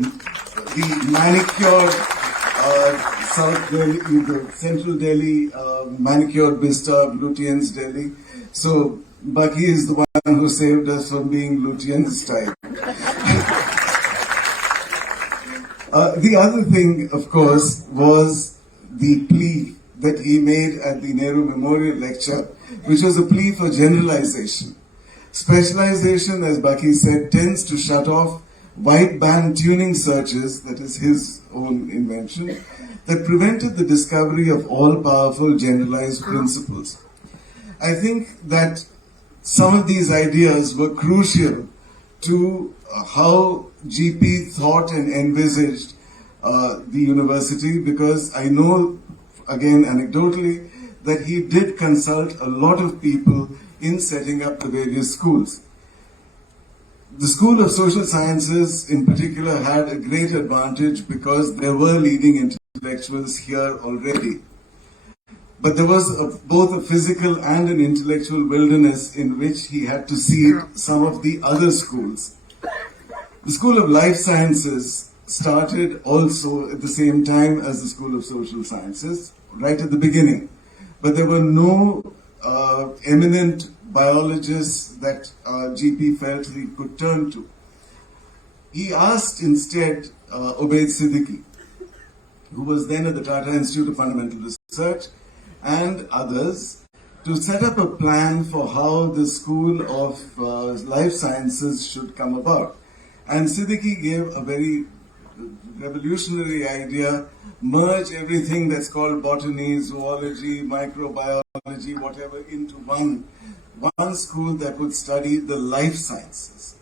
manicured South Delhi, the Central Delhi, manicured Bista, Lutyens Delhi. So Bucky is the one who saved us from being Lutyens style. The other thing, of course, was the plea that he made at the Nehru Memorial Lecture, which was a plea for generalization. Specialization, as Bucky said, tends to shut off wideband tuning searches, that is his own invention, that prevented the discovery of all-powerful generalized principles. I think that some of these ideas were crucial to how GP thought and envisaged the university, because I know, again anecdotally, that he did consult a lot of people in setting up the various schools. The School of Social Sciences in particular had a great advantage because there were leading intellectuals here already. But there was both a physical and an intellectual wilderness in which he had to seed some of the other schools. The School of Life Sciences started also at the same time as the School of Social Sciences, right at the beginning. But there were no eminent biologists that GP felt he could turn to. He asked instead Obaid Siddiqui, who was then at the Tata Institute of Fundamental Research, and others, to set up a plan for how the School of Life Sciences should come about. And Siddiqui gave a very revolutionary idea: merge everything that's called botany, zoology, microbiology, whatever, into one school that would study the life sciences.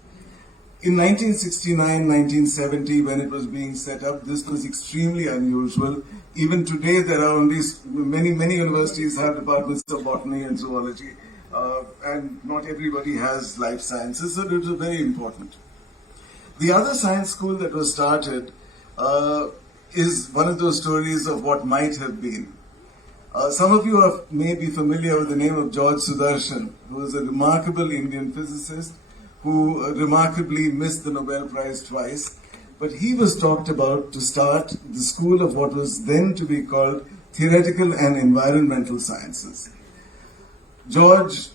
In 1969, 1970, when it was being set up, this was extremely unusual. Even today, there are only many universities have departments of botany and zoology, and not everybody has life sciences, so it was very important. The other science school that was started is one of those stories of what might have been. Some of you may be familiar with the name of George Sudarshan, who was a remarkable Indian physicist who remarkably missed the Nobel Prize twice. But he was talked about to start the school of what was then to be called Theoretical and Environmental Sciences. George,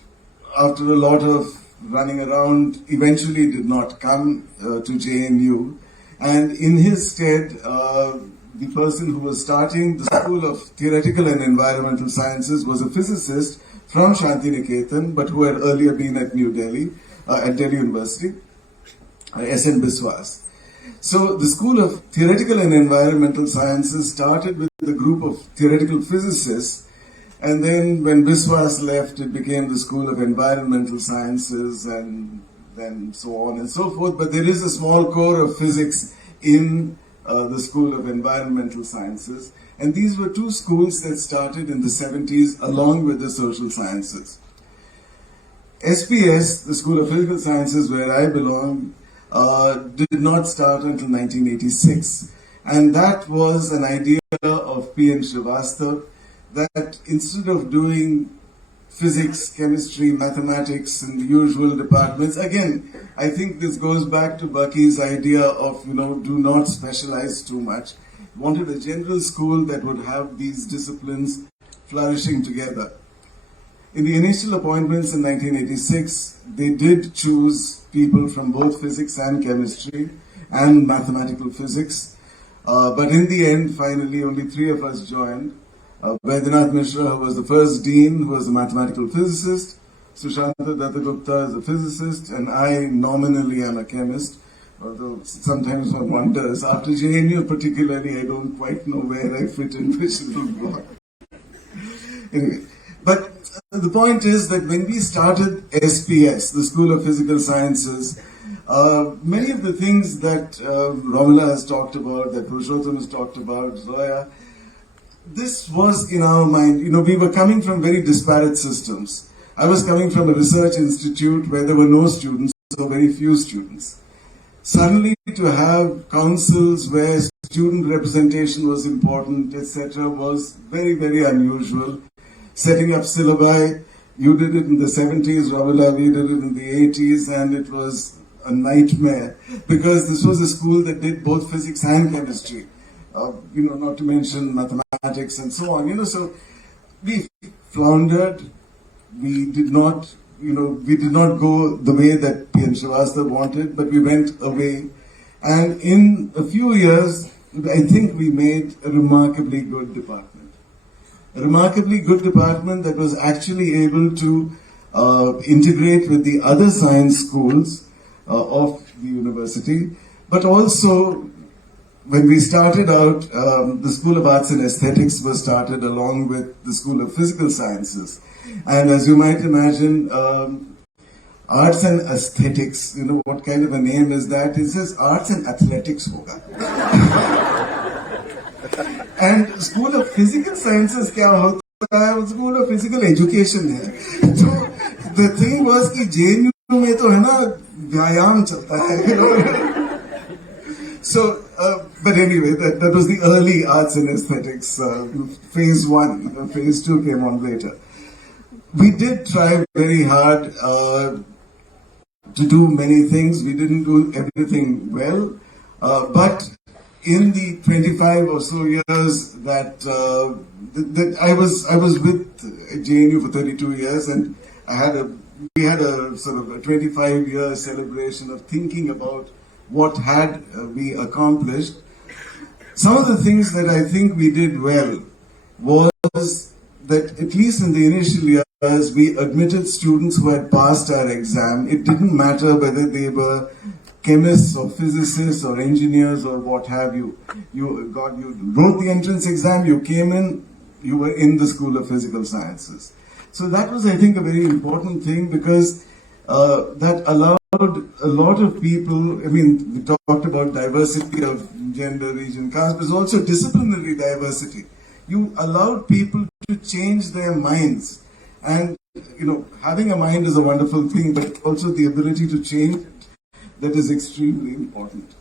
after a lot of running around, eventually did not come to JNU. And in his stead, the person who was starting the School of Theoretical and Environmental Sciences was a physicist from Shantiniketan, but who had earlier been at New Delhi, at Delhi University, S.N. Biswas. So the School of Theoretical and Environmental Sciences started with a group of theoretical physicists, and then when Biswas left, it became the School of Environmental Sciences, and then so on and so forth. But there is a small core of physics in the School of Environmental Sciences, and these were two schools that started in the 70s along with the social sciences. SPS, the School of Physical Sciences, where I belong, did not start until 1986, and that was an idea of P.N. Srivastav, that instead of doing physics, chemistry, mathematics, and the usual departments, again, I think this goes back to Bucky's idea of, do not specialize too much. Wanted a general school that would have these disciplines flourishing together. In the initial appointments in 1986, they did choose people from both physics and chemistry and mathematical physics. But in the end, finally, only 3 of us joined. Vaidyanath Mishra, who was the first dean, who was a mathematical physicist. Sushanta Dattagupta is a physicist, and I nominally am a chemist, although sometimes one wonders. After JNU particularly, I don't quite know where I fit in which little block. Anyway, but the point is that when we started SPS, the School of Physical Sciences, many of the things that Romila has talked about, that Purushottam has talked about, Joya, this was in our mind. We were coming from very disparate systems. I was coming from a research institute where there were no students, or very few students. Suddenly to have councils where student representation was important, etc., was very, very unusual. Setting up syllabi, you did it in the 70s, Romila, we did it in the 80s, and it was a nightmare because this was a school that did both physics and chemistry. Not to mention mathematics and so on. So we floundered. We did not go the way that P.N. Srivastav wanted, but we went away. And in a few years, I think we made a remarkably good department. A remarkably good department that was actually able to integrate with the other science schools of the university, but also when we started out, the School of Arts and Aesthetics was started along with the School of Physical Sciences. And as you might imagine, Arts and Aesthetics, what kind of a name is that? It says Arts and Athletics hoga. And School of Physical Sciences kya hota hai? School of Physical Education hai. So the thing was कि JNU में तो है ना व्यायाम चलता है. So, but anyway, that was the early arts and aesthetics, phase 1. Phase 2 came on later. We did try very hard to do many things. We didn't do everything well, but in the 25 or so years that I was with JNU for 32 years, and we had a sort of a 25-year celebration of thinking about what had we accomplished. Some of the things that I think we did well was that at least in the initial years, we admitted students who had passed our exam. It didn't matter whether they were chemists or physicists or engineers or what have you. You wrote the entrance exam, you came in, you were in the School of Physical Sciences. So that was, I think, a very important thing because that allowed a lot of people, I mean, we talked about diversity of gender, region, caste, there's also disciplinary diversity. You allowed people to change their minds. And, you know, having a mind is a wonderful thing, but also the ability to change it, that is extremely important.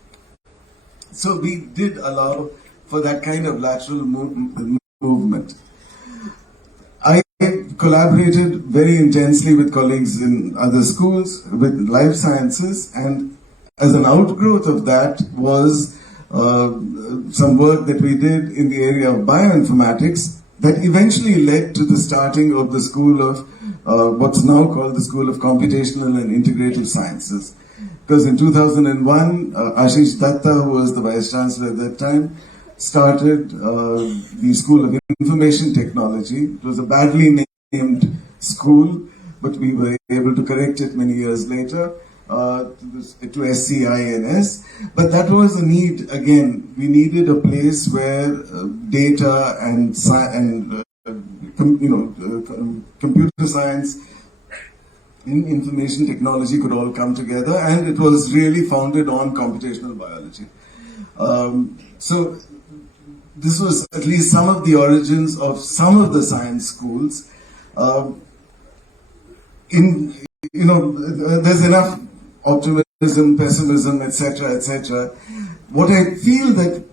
So we did allow for that kind of lateral movement. I collaborated very intensely with colleagues in other schools, with life sciences, and as an outgrowth of that was some work that we did in the area of bioinformatics that eventually led to the starting of the School of what's now called the School of Computational and Integrative Sciences. Because in 2001, Ashish Datta, who was the Vice Chancellor at that time, started the School of Information Technology. It was a badly named school, but we were able to correct it many years later to SCINS. But that was a need. Again, we needed a place where data and computer science in information technology could all come together, and it was really founded on computational biology. So this was at least some of the origins of some of the science schools. There's enough optimism, pessimism, etc., etc. What I feel that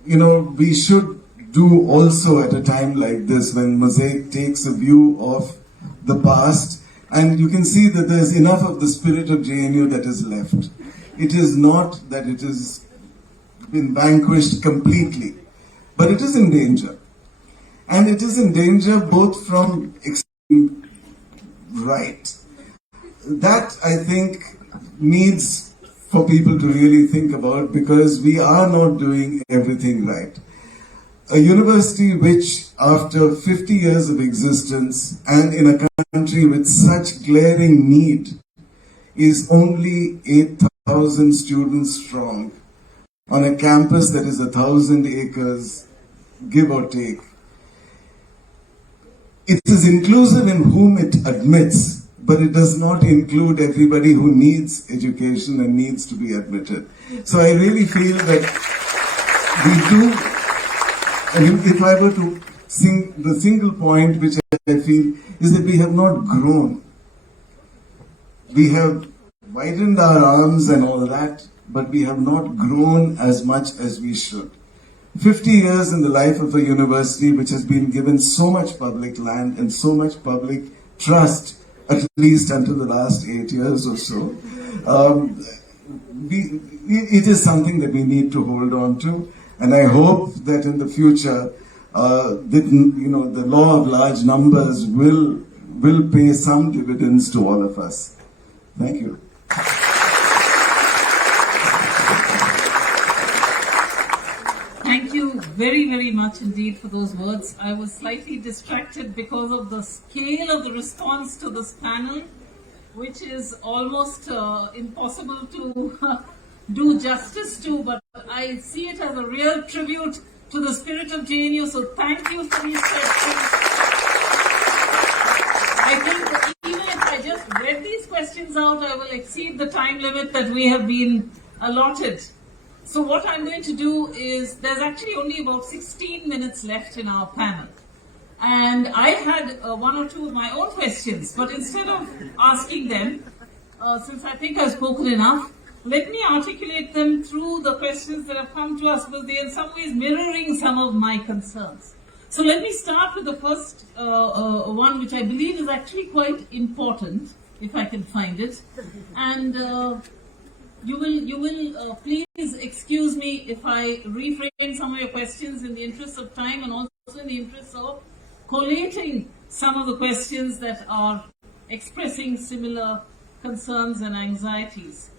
we should do also at a time like this, when Mosaic takes a view of the past, and you can see that there's enough of the spirit of JNU that is left. It is not that it has been vanquished completely, but it is in danger. And it is in danger both from extreme right. That, I think, needs for people to really think about, because we are not doing everything right. A university which, after 50 years of existence and in a country with such glaring need, is only 8,000 students strong on a campus that is 1,000 acres, give or take. It is inclusive in whom it admits, but it does not include everybody who needs education and needs to be admitted. So I really feel that we do. I mean, if I were to sing the single point which I feel is that we have not grown. We have widened our arms and all that, but we have not grown as much as we should. 50 years in the life of a university which has been given so much public land and so much public trust, at least until the last 8 years or so, it is something that we need to hold on to. And I hope that in the future, the law of large numbers will pay some dividends to all of us. Thank you. Thank you very, very much indeed for those words. I was slightly distracted because of the scale of the response to this panel, which is almost impossible to do justice to, but I see it as a real tribute to the spirit of JNU, so thank you for these questions. I think even if I just read these questions out, I will exceed the time limit that we have been allotted. So what I'm going to do is, there's actually only about 16 minutes left in our panel. And I had one or two of my own questions, but instead of asking them, since I think I've spoken enough, let me articulate them through the questions that have come to us, because they are in some ways mirroring some of my concerns. So let me start with the first one, which I believe is actually quite important, if I can find it. And you will please excuse me if I reframe some of your questions in the interest of time, and also in the interest of collating some of the questions that are expressing similar concerns and anxieties.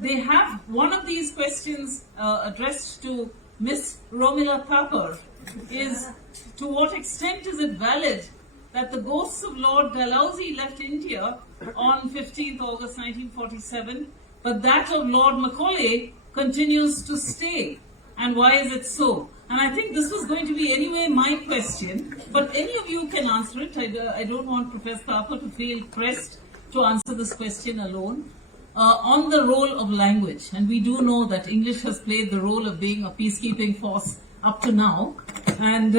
They have one of these questions addressed to Miss Romila Thapar is, to what extent is it valid that the ghosts of Lord Dalhousie left India on 15th August 1947, but that of Lord Macaulay continues to stay? And why is it so? And I think this was going to be anyway my question, but any of you can answer it. I don't want Professor Thapar to feel pressed to answer this question alone. on the role of language. And we do know that English has played the role of being a peacekeeping force up to now. And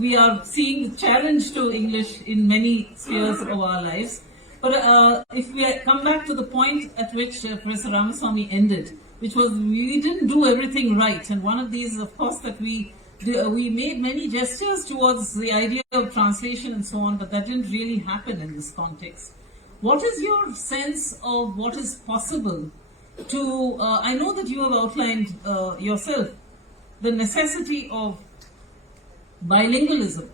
we are seeing the challenge to English in many spheres of our lives. But if we come back to the point at which Professor Ramaswamy ended, which was we didn't do everything right. And one of these is, of course, that we made many gestures towards the idea of translation and so on, but that didn't really happen in this context. What is your sense of what is possible to, I know that you have outlined yourself the necessity of bilingualism,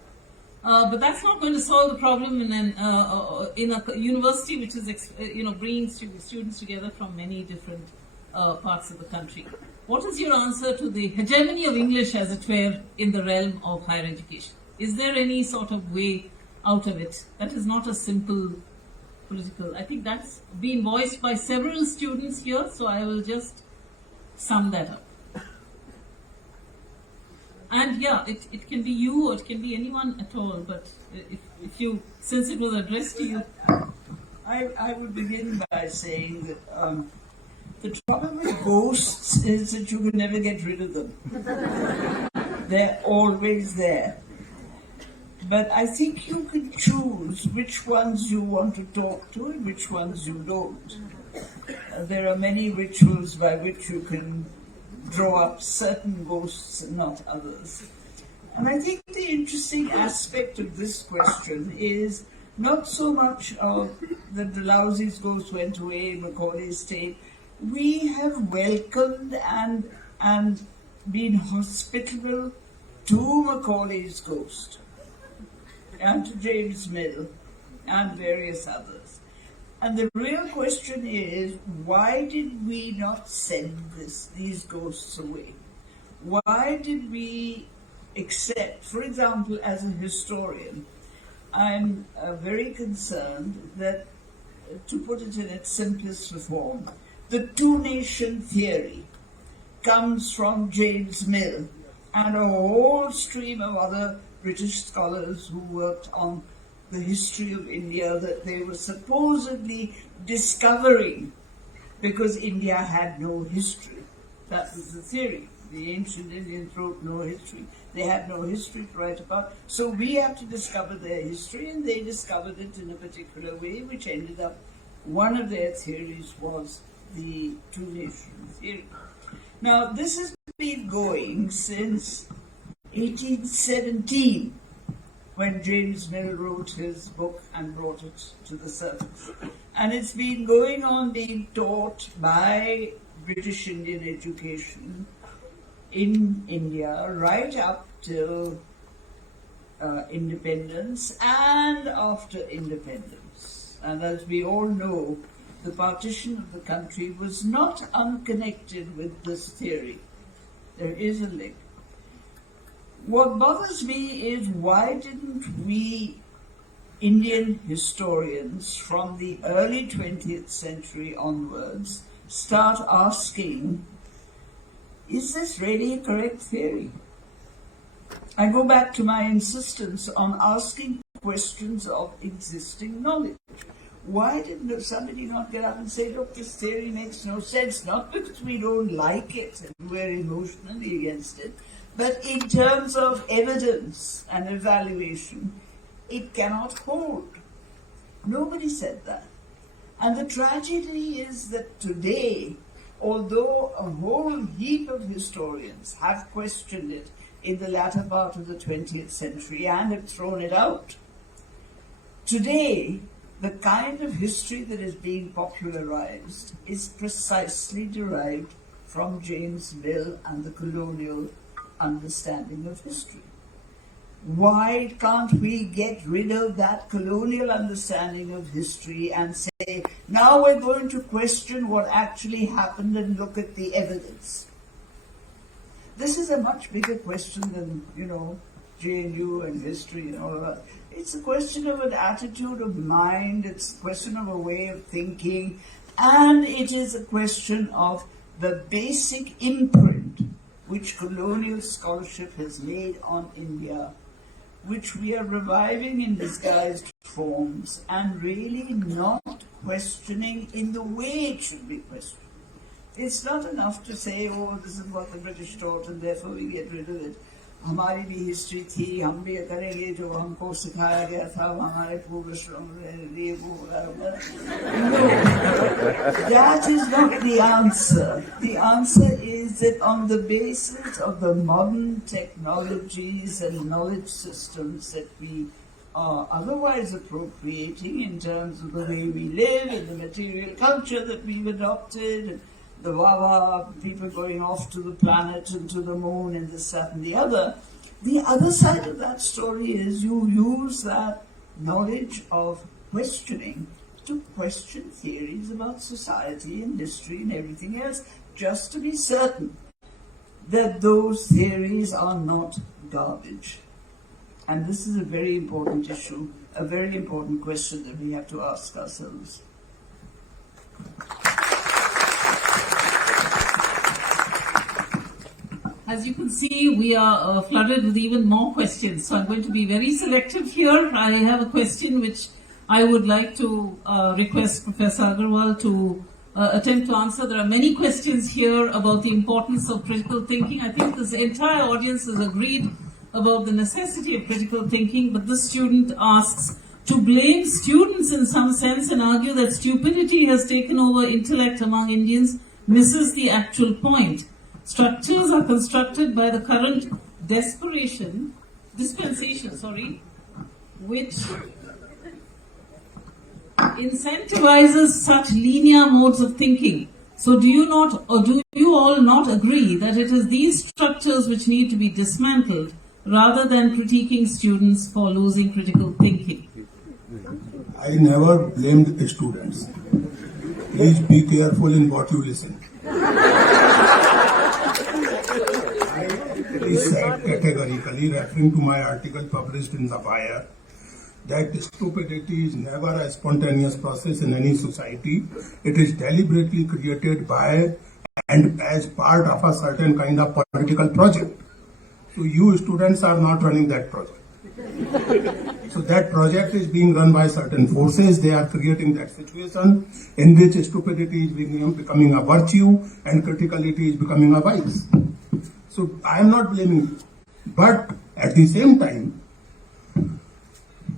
but that's not going to solve the problem in a university which is, bringing students together from many different parts of the country. What is your answer to the hegemony of English, as it were, in the realm of higher education? Is there any sort of way out of it that is not a simple political? I think that's been voiced by several students here, so I will just sum that up. And yeah, it can be you or it can be anyone at all, but if you, since it was addressed to you. I would begin by saying that the trouble with ghosts is that you can never get rid of them. They're always there. But I think you can choose which ones you want to talk to and which ones you don't. There are many rituals by which you can draw up certain ghosts and not others. And I think the interesting aspect of this question is not so much of that Dalhousie's ghost went away, Macaulay's stayed. We have welcomed and been hospitable to Macaulay's ghost and to James Mill and various others. And the real question is, why did we not send these ghosts away? Why did we accept, for example, as a historian, I'm very concerned that, to put it in its simplest form, the two-nation theory comes from James Mill and a whole stream of other British scholars who worked on the history of India that they were supposedly discovering because India had no history. That was the theory. The ancient Indians wrote no history. They had no history to write about. So we have to discover their history, and they discovered it in a particular way, which ended up, one of their theories was the two-nation theory. Now, this has been going since 1817, when James Mill wrote his book and brought it to the surface. And it's been going on being taught by British Indian education in India right up till independence and after independence. And as we all know, the partition of the country was not unconnected with this theory. There is a link. What bothers me is, why didn't we Indian historians from the early 20th century onwards start asking, is this really a correct theory? I go back to my insistence on asking questions of existing knowledge. Why didn't somebody not get up and say, look, this theory makes no sense, not because we don't like it and we're emotionally against it, but in terms of evidence and evaluation, it cannot hold. Nobody said that. And the tragedy is that today, although a whole heap of historians have questioned it in the latter part of the 20th century and have thrown it out, today, the kind of history that is being popularized is precisely derived from James Mill and the colonial understanding of history. Why can't we get rid of that colonial understanding of history and say, now we're going to question what actually happened and look at the evidence? This is a much bigger question than, JNU and history and all of that. It's a question of an attitude of mind, it's a question of a way of thinking, and it is a question of the basic imprint which colonial scholarship has made on India, which we are reviving in disguised forms and really not questioning in the way it should be questioned. It's not enough to say, oh, this is what the British taught and therefore we get rid of it. हमारी भी history थी, हम भी करेंगे जो हमको सिखाया गया था, हमारे पूर्वजों ने वो That is not the answer. The answer is that on the basis of the modern technologies and knowledge systems that we are otherwise appropriating in terms of the way we live and the material culture that we've adopted, the Wawa, people going off to the planet and to the moon and this, that and the other side of that story is you use that knowledge of questioning to question theories about society and history and everything else, just to be certain that those theories are not garbage. And this is a very important issue, a very important question that we have to ask ourselves. As you can see, we are flooded with even more questions. So I'm going to be very selective here. I have a question which I would like to request Professor Agarwal to attempt to answer. There are many questions here about the importance of critical thinking. I think this entire audience has agreed about the necessity of critical thinking, but this student asks to blame students in some sense and argue that stupidity has taken over intellect among Indians misses the actual point. Structures are constructed by the current dispensation, which incentivizes such linear modes of thinking. So do you not, or do you all not agree that it is these structures which need to be dismantled rather than critiquing students for losing critical thinking? I never blamed the students. Please be careful in what you listen. I said categorically, referring to my article published in the Wire, that stupidity is never a spontaneous process in any society. It is deliberately created by and as part of a certain kind of political project. So you students are not running that project. So that project is being run by certain forces. They are creating that situation in which stupidity is becoming a virtue and criticality is becoming a vice. So I am not blaming you. But at the same time,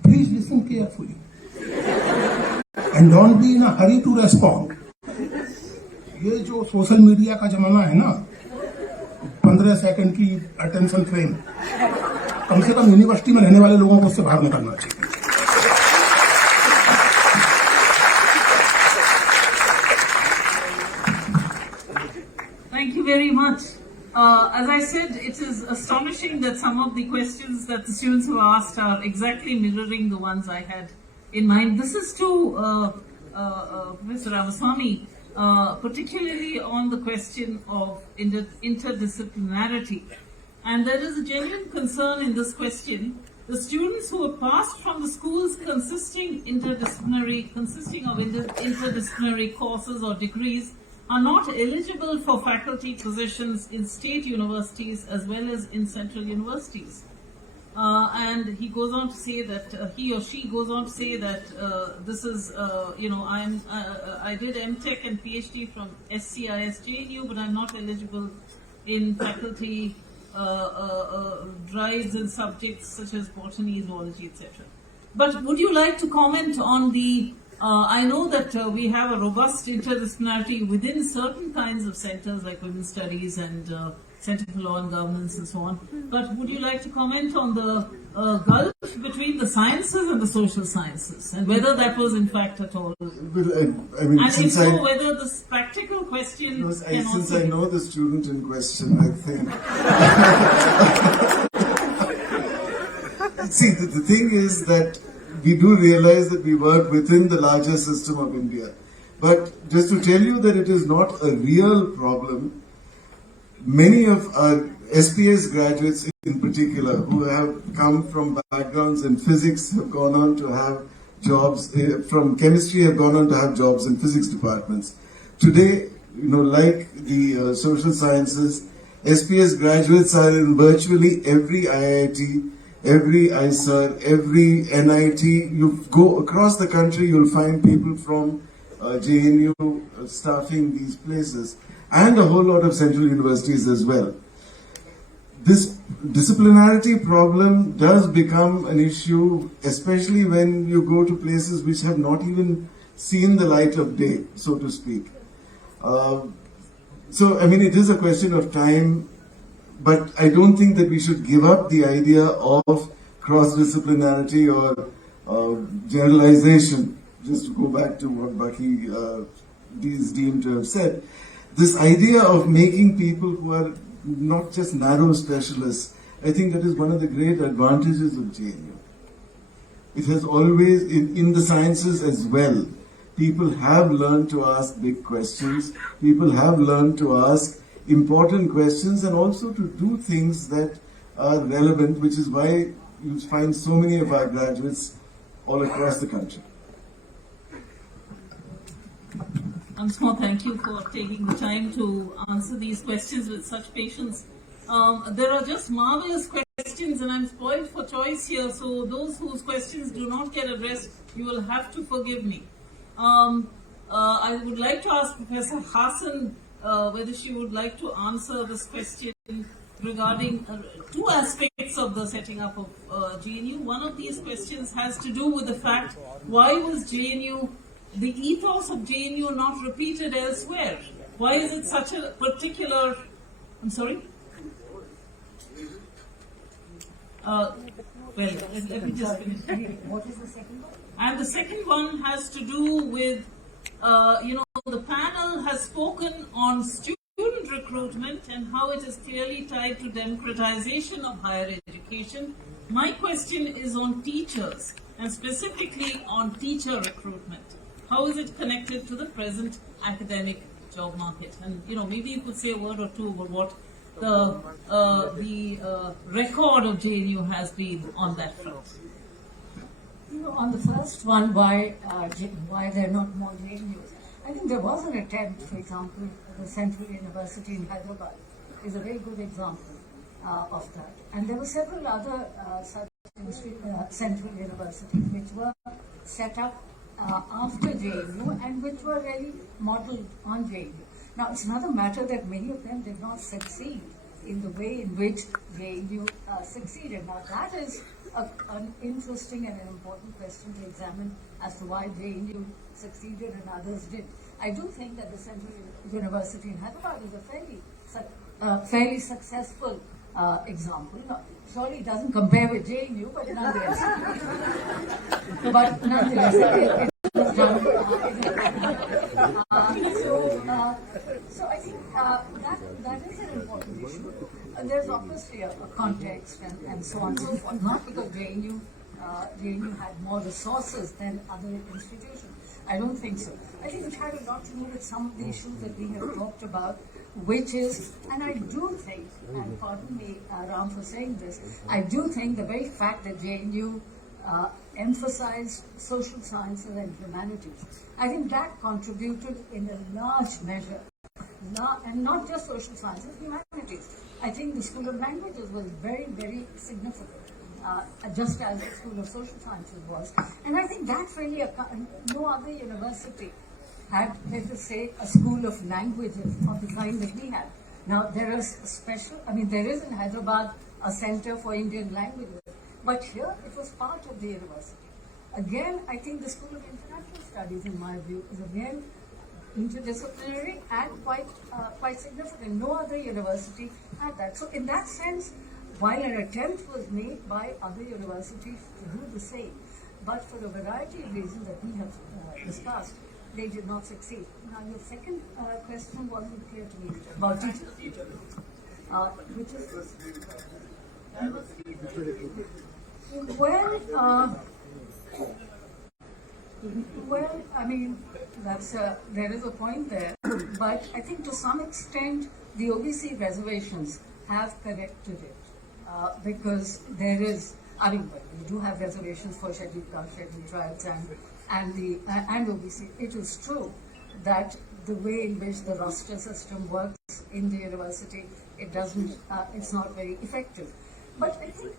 please listen carefully. And don't be in a hurry to respond. ये जो social media का जमाना है ना, 15 second की attention frame, कम से कम university में रहने वाले लोगों को उससे बाहर निकलना चाहिए. Thank you very much. As I said, it is astonishing that some of the questions that the students have asked are exactly mirroring the ones I had in mind. This is to Professor Ramaswamy, particularly on the question of interdisciplinarity. And there is a genuine concern in this question. The students who are passed from the schools consisting of interdisciplinary courses or degrees are not eligible for faculty positions in state universities as well as in central universities. And he goes on to say that he or she goes on to say that this is, I did MTech and PhD from SCIS JNU, but I'm not eligible in faculty drives in subjects such as botany, zoology, etc. But would you like to comment on the I know that we have a robust interdisciplinarity within certain kinds of centers like Women's Studies and Center for Law and Governance and so on. But would you like to comment on the gulf between the sciences and the social sciences and whether that was in fact at all? Well, I mean, and if so, whether this practical question since I know the student in question, I think. See, the thing is that we do realize that we work within the larger system of India. But just to tell you that it is not a real problem, many of our SPS graduates in particular who have come from backgrounds in physics have gone on to have jobs, from chemistry have gone on to have jobs in physics departments. Today, like the social sciences, SPS graduates are in virtually every IIT, every ISER, every NIT. You go across the country, you'll find people from JNU staffing these places, and a whole lot of central universities as well. This disciplinarity problem does become an issue, especially when you go to places which have not even seen the light of day, so to speak. So, I mean, it is a question of time, but I don't think that we should give up the idea of cross-disciplinarity or generalization. Just to go back to what Baki is deemed to have said, this idea of making people who are not just narrow specialists, I think that is one of the great advantages of JNU. It has always, in the sciences as well, people have learned to ask big questions, people have learned to ask important questions and also to do things that are relevant, which is why you find so many of our graduates all across the country. Once more, thank you for taking the time to answer these questions with such patience. There are just marvelous questions, and I'm spoiled for choice here, so those whose questions do not get addressed, you will have to forgive me. I would like to ask Professor Hasan whether she would like to answer this question regarding two aspects of the setting up of JNU. One of these questions has to do with the fact, why was JNU, the ethos of JNU, not repeated elsewhere? Why is it such a particular... I'm sorry? Well, let me just finish. What is the second one? And the second one has to do with, the panel has spoken on student recruitment and how it is clearly tied to democratization of higher education. My question is on teachers, and specifically on teacher recruitment. How is it connected to the present academic job market? And, maybe you could say a word or two about what the record of JNU has been on that front. On the first one, why there are not more JNUs? I think there was an attempt, for example, the Central University in Hyderabad is a very good example of that. And there were several other such central universities which were set up after JNU and which were really modeled on JNU. Now, it's another matter that many of them did not succeed in the way in which JNU succeeded. Now, that is an interesting and an important question to examine as to why JNU succeeded and others did. I do think that the Central University in Hyderabad is a fairly successful example. Now, surely it doesn't compare with JNU, but nonetheless. It was done. So I think that is an important issue. There's obviously a context and so on and so forth. Not because JNU had more resources than other institutions. I don't think so. I think it had a lot to do with some of the issues that we have talked about, which is, and I do think, and pardon me, Ram, for saying this, I do think the very fact that JNU emphasized social sciences and humanities, I think that contributed in a large measure, and not just social sciences, humanities. I think the School of Languages was very, very significant, just as the School of Social Sciences was. And I think that really, no other university had, let us say, a School of Languages of the kind that we had. Now, there is there is in Hyderabad a Center for Indian Languages, but here it was part of the university. Again, I think the School of International Studies, in my view, is again interdisciplinary and quite significant. No other university had that. So in that sense, while an attempt was made by other universities to do the same, but for a variety of reasons that we have discussed, they did not succeed. Now, your second question wasn't clear to me about teachers. Which is... Well, I mean, there is a point there, but I think to some extent the OBC reservations have corrected it because there is, we do have reservations for scheduled castes, scheduled tribes, and OBC. It is true that the way in which the roster system works in the university, it's not very effective. But I think,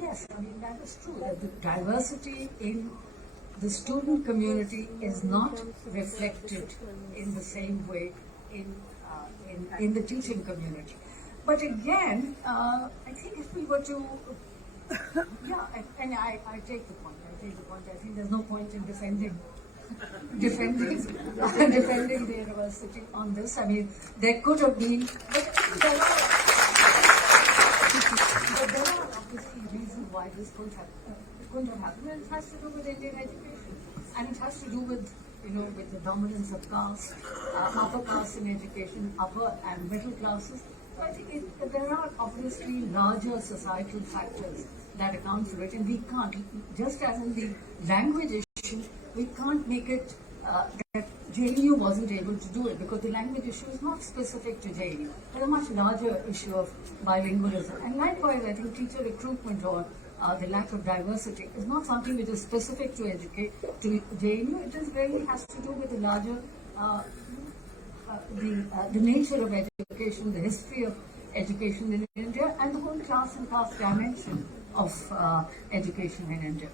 yes, that is true, that the diversity in the student community is not reflected in the same way in the teaching community. But again, I think if we were to, I take the point. I think there's no point in defending the university on this. I mean, there could have been, but there are obviously reasons why this couldn't have happened, and it has to do with Indian education, and it has to do with with the dominance of caste, upper caste in education, upper and middle classes. So I think there are obviously larger societal factors that account for it, and we can't, just as in the language issue, we can't make it that JNU wasn't able to do it, because the language issue is not specific to JNU. There's a much larger issue of bilingualism. And likewise, I think teacher recruitment or the lack of diversity is not something which is specific to JNU. It just really has to do with the larger, the nature of education, the history of education in India, and the whole class and caste dimension of education in India.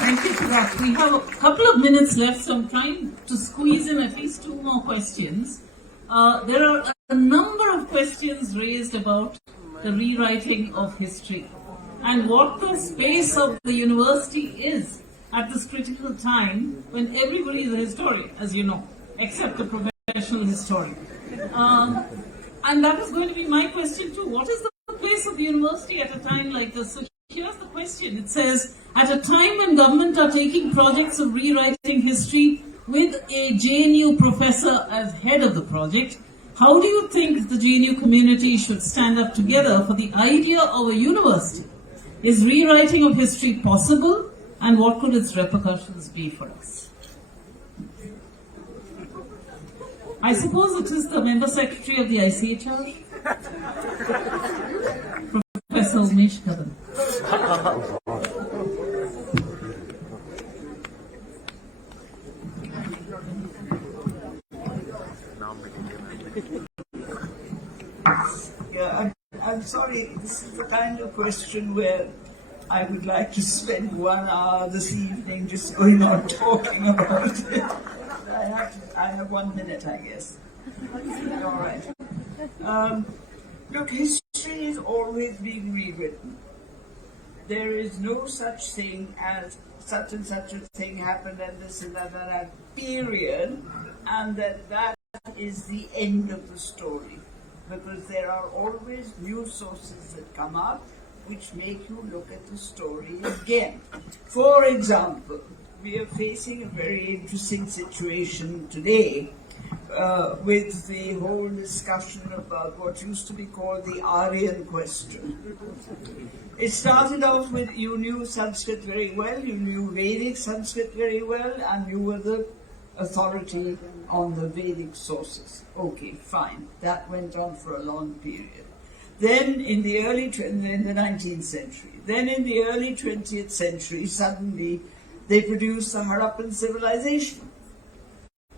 Thank you for that. We have a couple of minutes left, so I'm trying to squeeze in at least 2 more questions. There are a number of questions raised about the rewriting of history and what the space of the university is at this critical time when everybody is a historian, as you know, except the professional historian. And that was going to be my question too. What is the place of the university at a time like this? So here's the question. It says, at a time when government are taking projects of rewriting history with a JNU professor as head of the project, how do you think the JNU community should stand up together for the idea of a university? Is rewriting of history possible, and what could its repercussions be for us? I suppose it is the member secretary of the ICHR, Professor Umesh Kadan. Yeah, I'm sorry, this is the kind of question where I would like to spend 1 hour this evening just going on talking about it. I have 1 minute, I guess. All right. Look, history is always being rewritten. There is no such thing as such and such a thing happened and this and that period, and that is the end of the story. Because there are always new sources that come up which make you look at the story again. For example, we are facing a very interesting situation today with the whole discussion about what used to be called the Aryan question. It started off with you knew Sanskrit very well, you knew Vedic Sanskrit very well, and you were the authority on the Vedic sources. Okay, fine. That went on for a long period. Then in the 19th century, then in the early 20th century, suddenly they produced the Harappan civilization.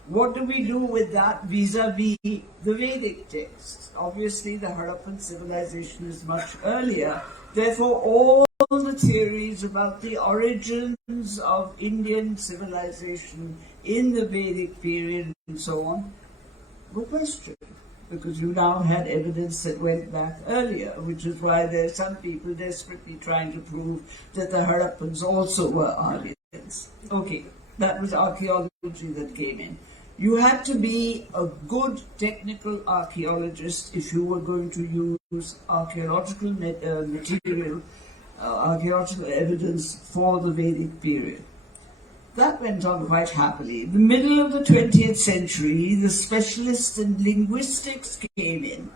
What do we do with that vis-a-vis the Vedic texts? Obviously, the Harappan civilization is much earlier. Therefore, all the theories about the origins of Indian civilization in the Vedic period and so on were questioned, because you now had evidence that went back earlier, which is why there are some people desperately trying to prove that the Harappans also were Aryans. Okay, that was archaeology that came in. You had to be a good technical archaeologist if you were going to use archaeological material, archaeological evidence for the Vedic period. That went on quite happily. In the middle of the 20th century, the specialists in linguistics came in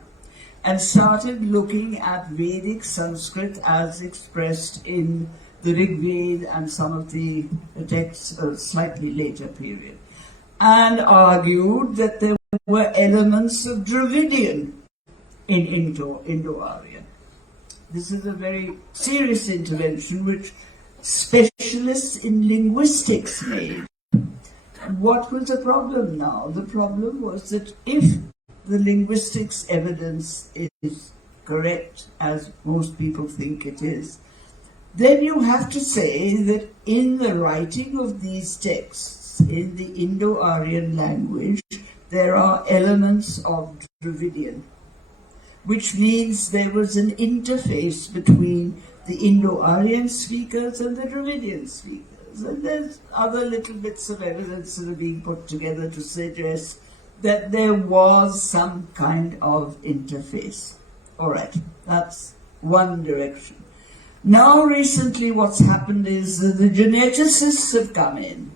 and started looking at Vedic Sanskrit as expressed in the Rig Veda and some of the texts of a slightly later period, and argued that there were elements of Dravidian in Indo-Aryan. This is a very serious intervention which specialists in linguistics made. What was the problem now? The problem was that if the linguistics evidence is correct, as most people think it is, then you have to say that in the writing of these texts, in the Indo-Aryan language, there are elements of Dravidian, which means there was an interface between the Indo-Aryan speakers and the Dravidian speakers. And there's other little bits of evidence that have been put together to suggest that there was some kind of interface. All right, that's one direction. Now recently what's happened is that the geneticists have come in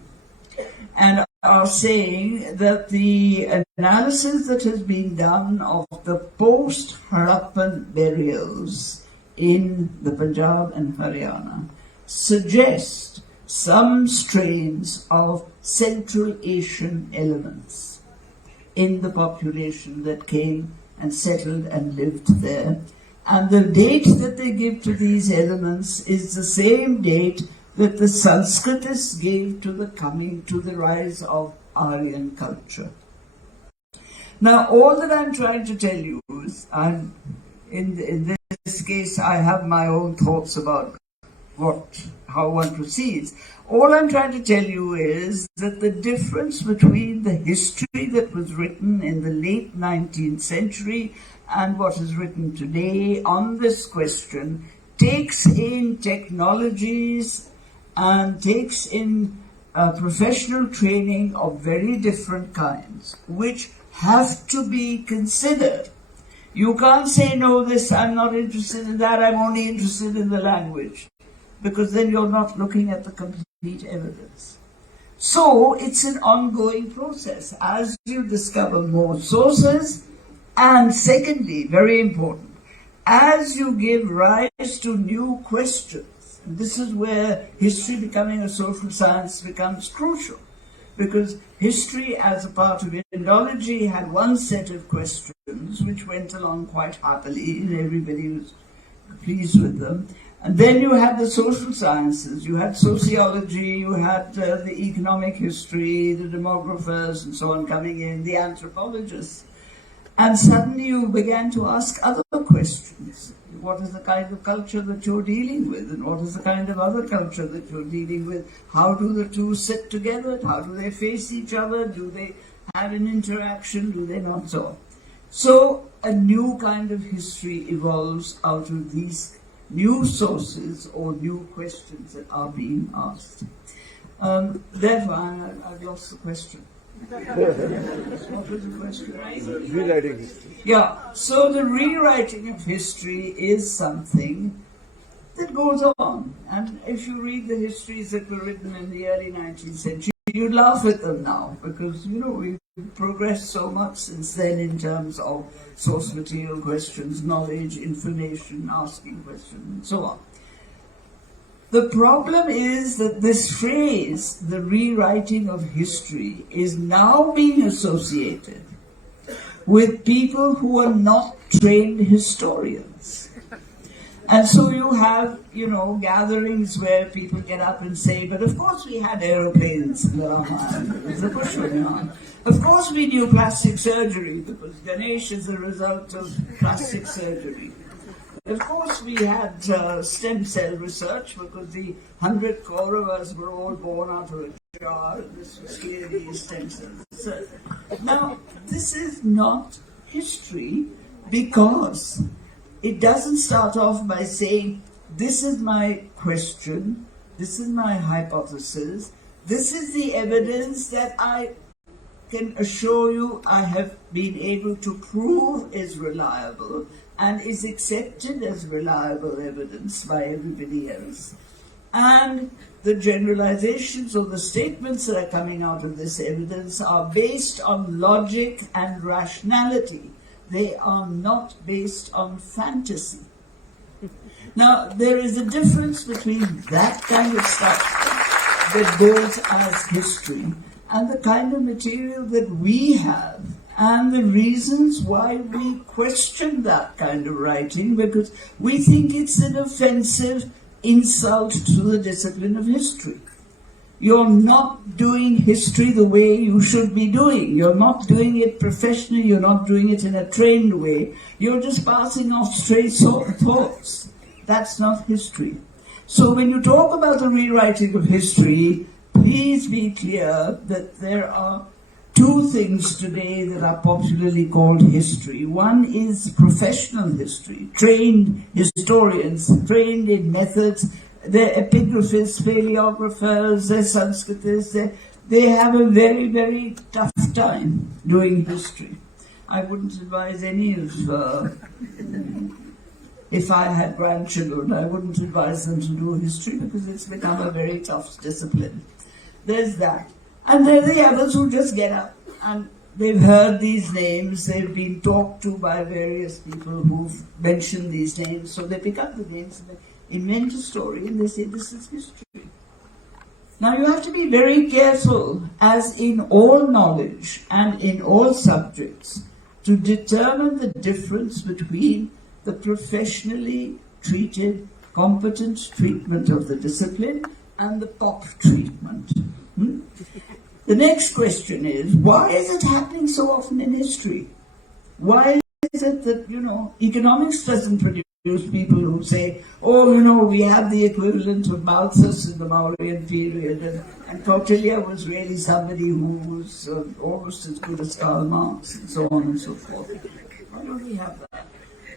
and are saying that the analysis that has been done of the post-Harappan burials in the Punjab and Haryana suggest some strains of Central Asian elements in the population that came and settled and lived there. And the date that they give to these elements is the same date that the Sanskritists gave to the rise of Aryan culture. Now, all that I'm trying to tell you is, in this case, I have my own thoughts about how one proceeds. All I'm trying to tell you is that the difference between the history that was written in the late 19th century and what is written today on this question takes in technologies and takes in professional training of very different kinds, which have to be considered. You can't say, no, this, I'm not interested in that, I'm only interested in the language, because then you're not looking at the complete evidence. So it's an ongoing process as you discover more sources, and secondly, very important, as you give rise to new questions. And this is where history becoming a social science becomes crucial, because history as a part of Indology had one set of questions which went along quite happily and everybody was pleased with them. And then you had the social sciences, you had sociology, you had the economic history, the demographers and so on coming in, the anthropologists. And suddenly you began to ask other questions. What is the kind of culture that you're dealing with? And what is the kind of other culture that you're dealing with? How do the two sit together? How do they face each other? Do they have an interaction? Do they not? So on. So a new kind of history evolves out of these new sources or new questions that are being asked. Therefore, I've lost the question. What was the question? Rewriting history. Yeah, so the rewriting of history is something that goes on. And if you read the histories that were written in the early 19th century, you'd laugh at them now, because, we've progressed so much since then in terms of source material questions, knowledge, information, asking questions, and so on. The problem is that this phrase, the rewriting of history, is now being associated with people who are not trained historians. And so you have, gatherings where people get up and say, but of course we had aeroplanes in the Ramayana, the Purushottam. Of course we knew plastic surgery, because Ganesh is a result of plastic surgery. Of course, we had stem cell research, because the 100 Kauravas were all born out of a jar, and this was clearly stem cell research. Now, this is not history, because it doesn't start off by saying, this is my question, this is my hypothesis, this is the evidence that I can assure you I have been able to prove is reliable, and is accepted as reliable evidence by everybody else. And the generalizations or the statements that are coming out of this evidence are based on logic and rationality. They are not based on fantasy. Now, there is a difference between that kind of stuff that goes as history and the kind of material that we have, and the reasons why we question that kind of writing, because we think it's an offensive insult to the discipline of history. You're not doing history the way you should be doing. You're not doing it professionally, you're not doing it in a trained way. You're just passing off stray thoughts. That's not history. So when you talk about the rewriting of history, please be clear that there are two things today that are popularly called history. One is professional history, trained historians, trained in methods. They're epigraphists, paleographers, they're Sanskritists. They have a very, very tough time doing history. I wouldn't advise any of, if I had grandchildren, I wouldn't advise them to do history because it's become a very tough discipline. There's that. And there are the others who just get up and they've heard these names, they've been talked to by various people who've mentioned these names, so they pick up the names and they invent a story and they say this is history. Now you have to be very careful, as in all knowledge and in all subjects, to determine the difference between the professionally treated, competent treatment of the discipline and the pop treatment. The next question is, why is it happening so often in history? Why is it that, economics doesn't produce people who say, oh, we have the equivalent of Malthus in the Mauryan period, and Kautilya was really somebody who was almost as good as Karl Marx, and so on and so forth. Why don't we have that?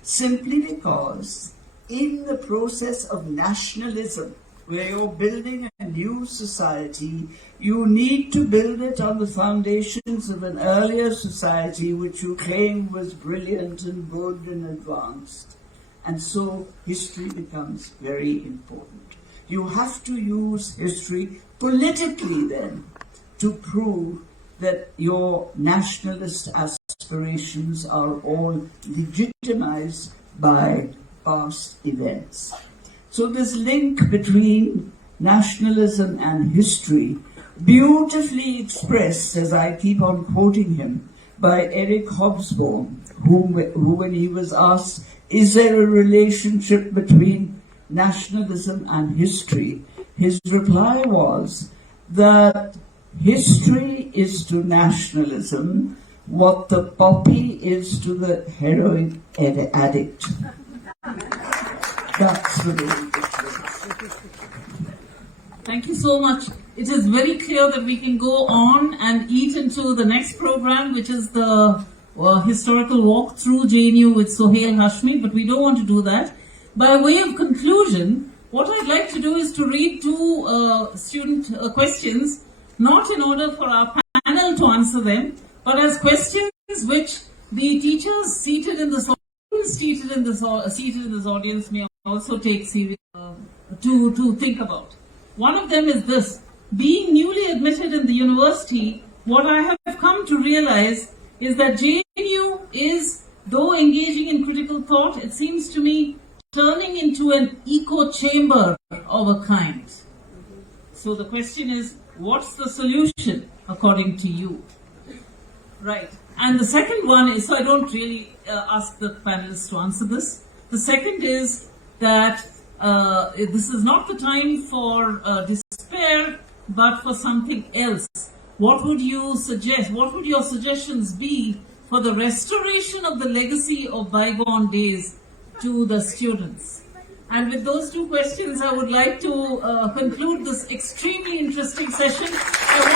Simply because in the process of nationalism, where you're building a new society, you need to build it on the foundations of an earlier society which you claim was brilliant and good and advanced. And so history becomes very important. You have to use history politically then to prove that your nationalist aspirations are all legitimized by past events. So this link between nationalism and history, beautifully expressed, as I keep on quoting him, by Eric Hobsbawm, who when he was asked, is there a relationship between nationalism and history? His reply was that history is to nationalism what the poppy is to the heroin addict. That's the difference. Thank you so much. It is very clear that we can go on and eat into the next program, which is the historical walk through JNU with Sohail Hashmi, but we don't want to do that. By way of conclusion, what I'd like to do is to read two student questions, not in order for our panel to answer them, but as questions which the teachers seated in this audience may also take serious to think about. One of them is this: being newly admitted in the university, what I have come to realize is that JNU is, though engaging in critical thought, it seems to me turning into an echo chamber of a kind. So the question is, what's the solution according to you? Right. And the second one is, so I don't really ask the panelists to answer this. The second is that this is not the time for despair, but for something else. What would you suggest? What would your suggestions be for the restoration of the legacy of bygone days to the students? And with those two questions, I would like to conclude this extremely interesting session. I would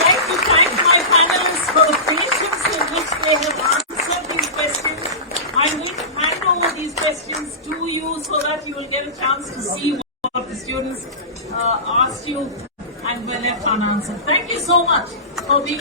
like to thank my panelists for the patience in which they have answered these questions. I'm going to hand over these questions to you so that you will get a chance to see what the students asked you and were left unanswered. Thank you so much for being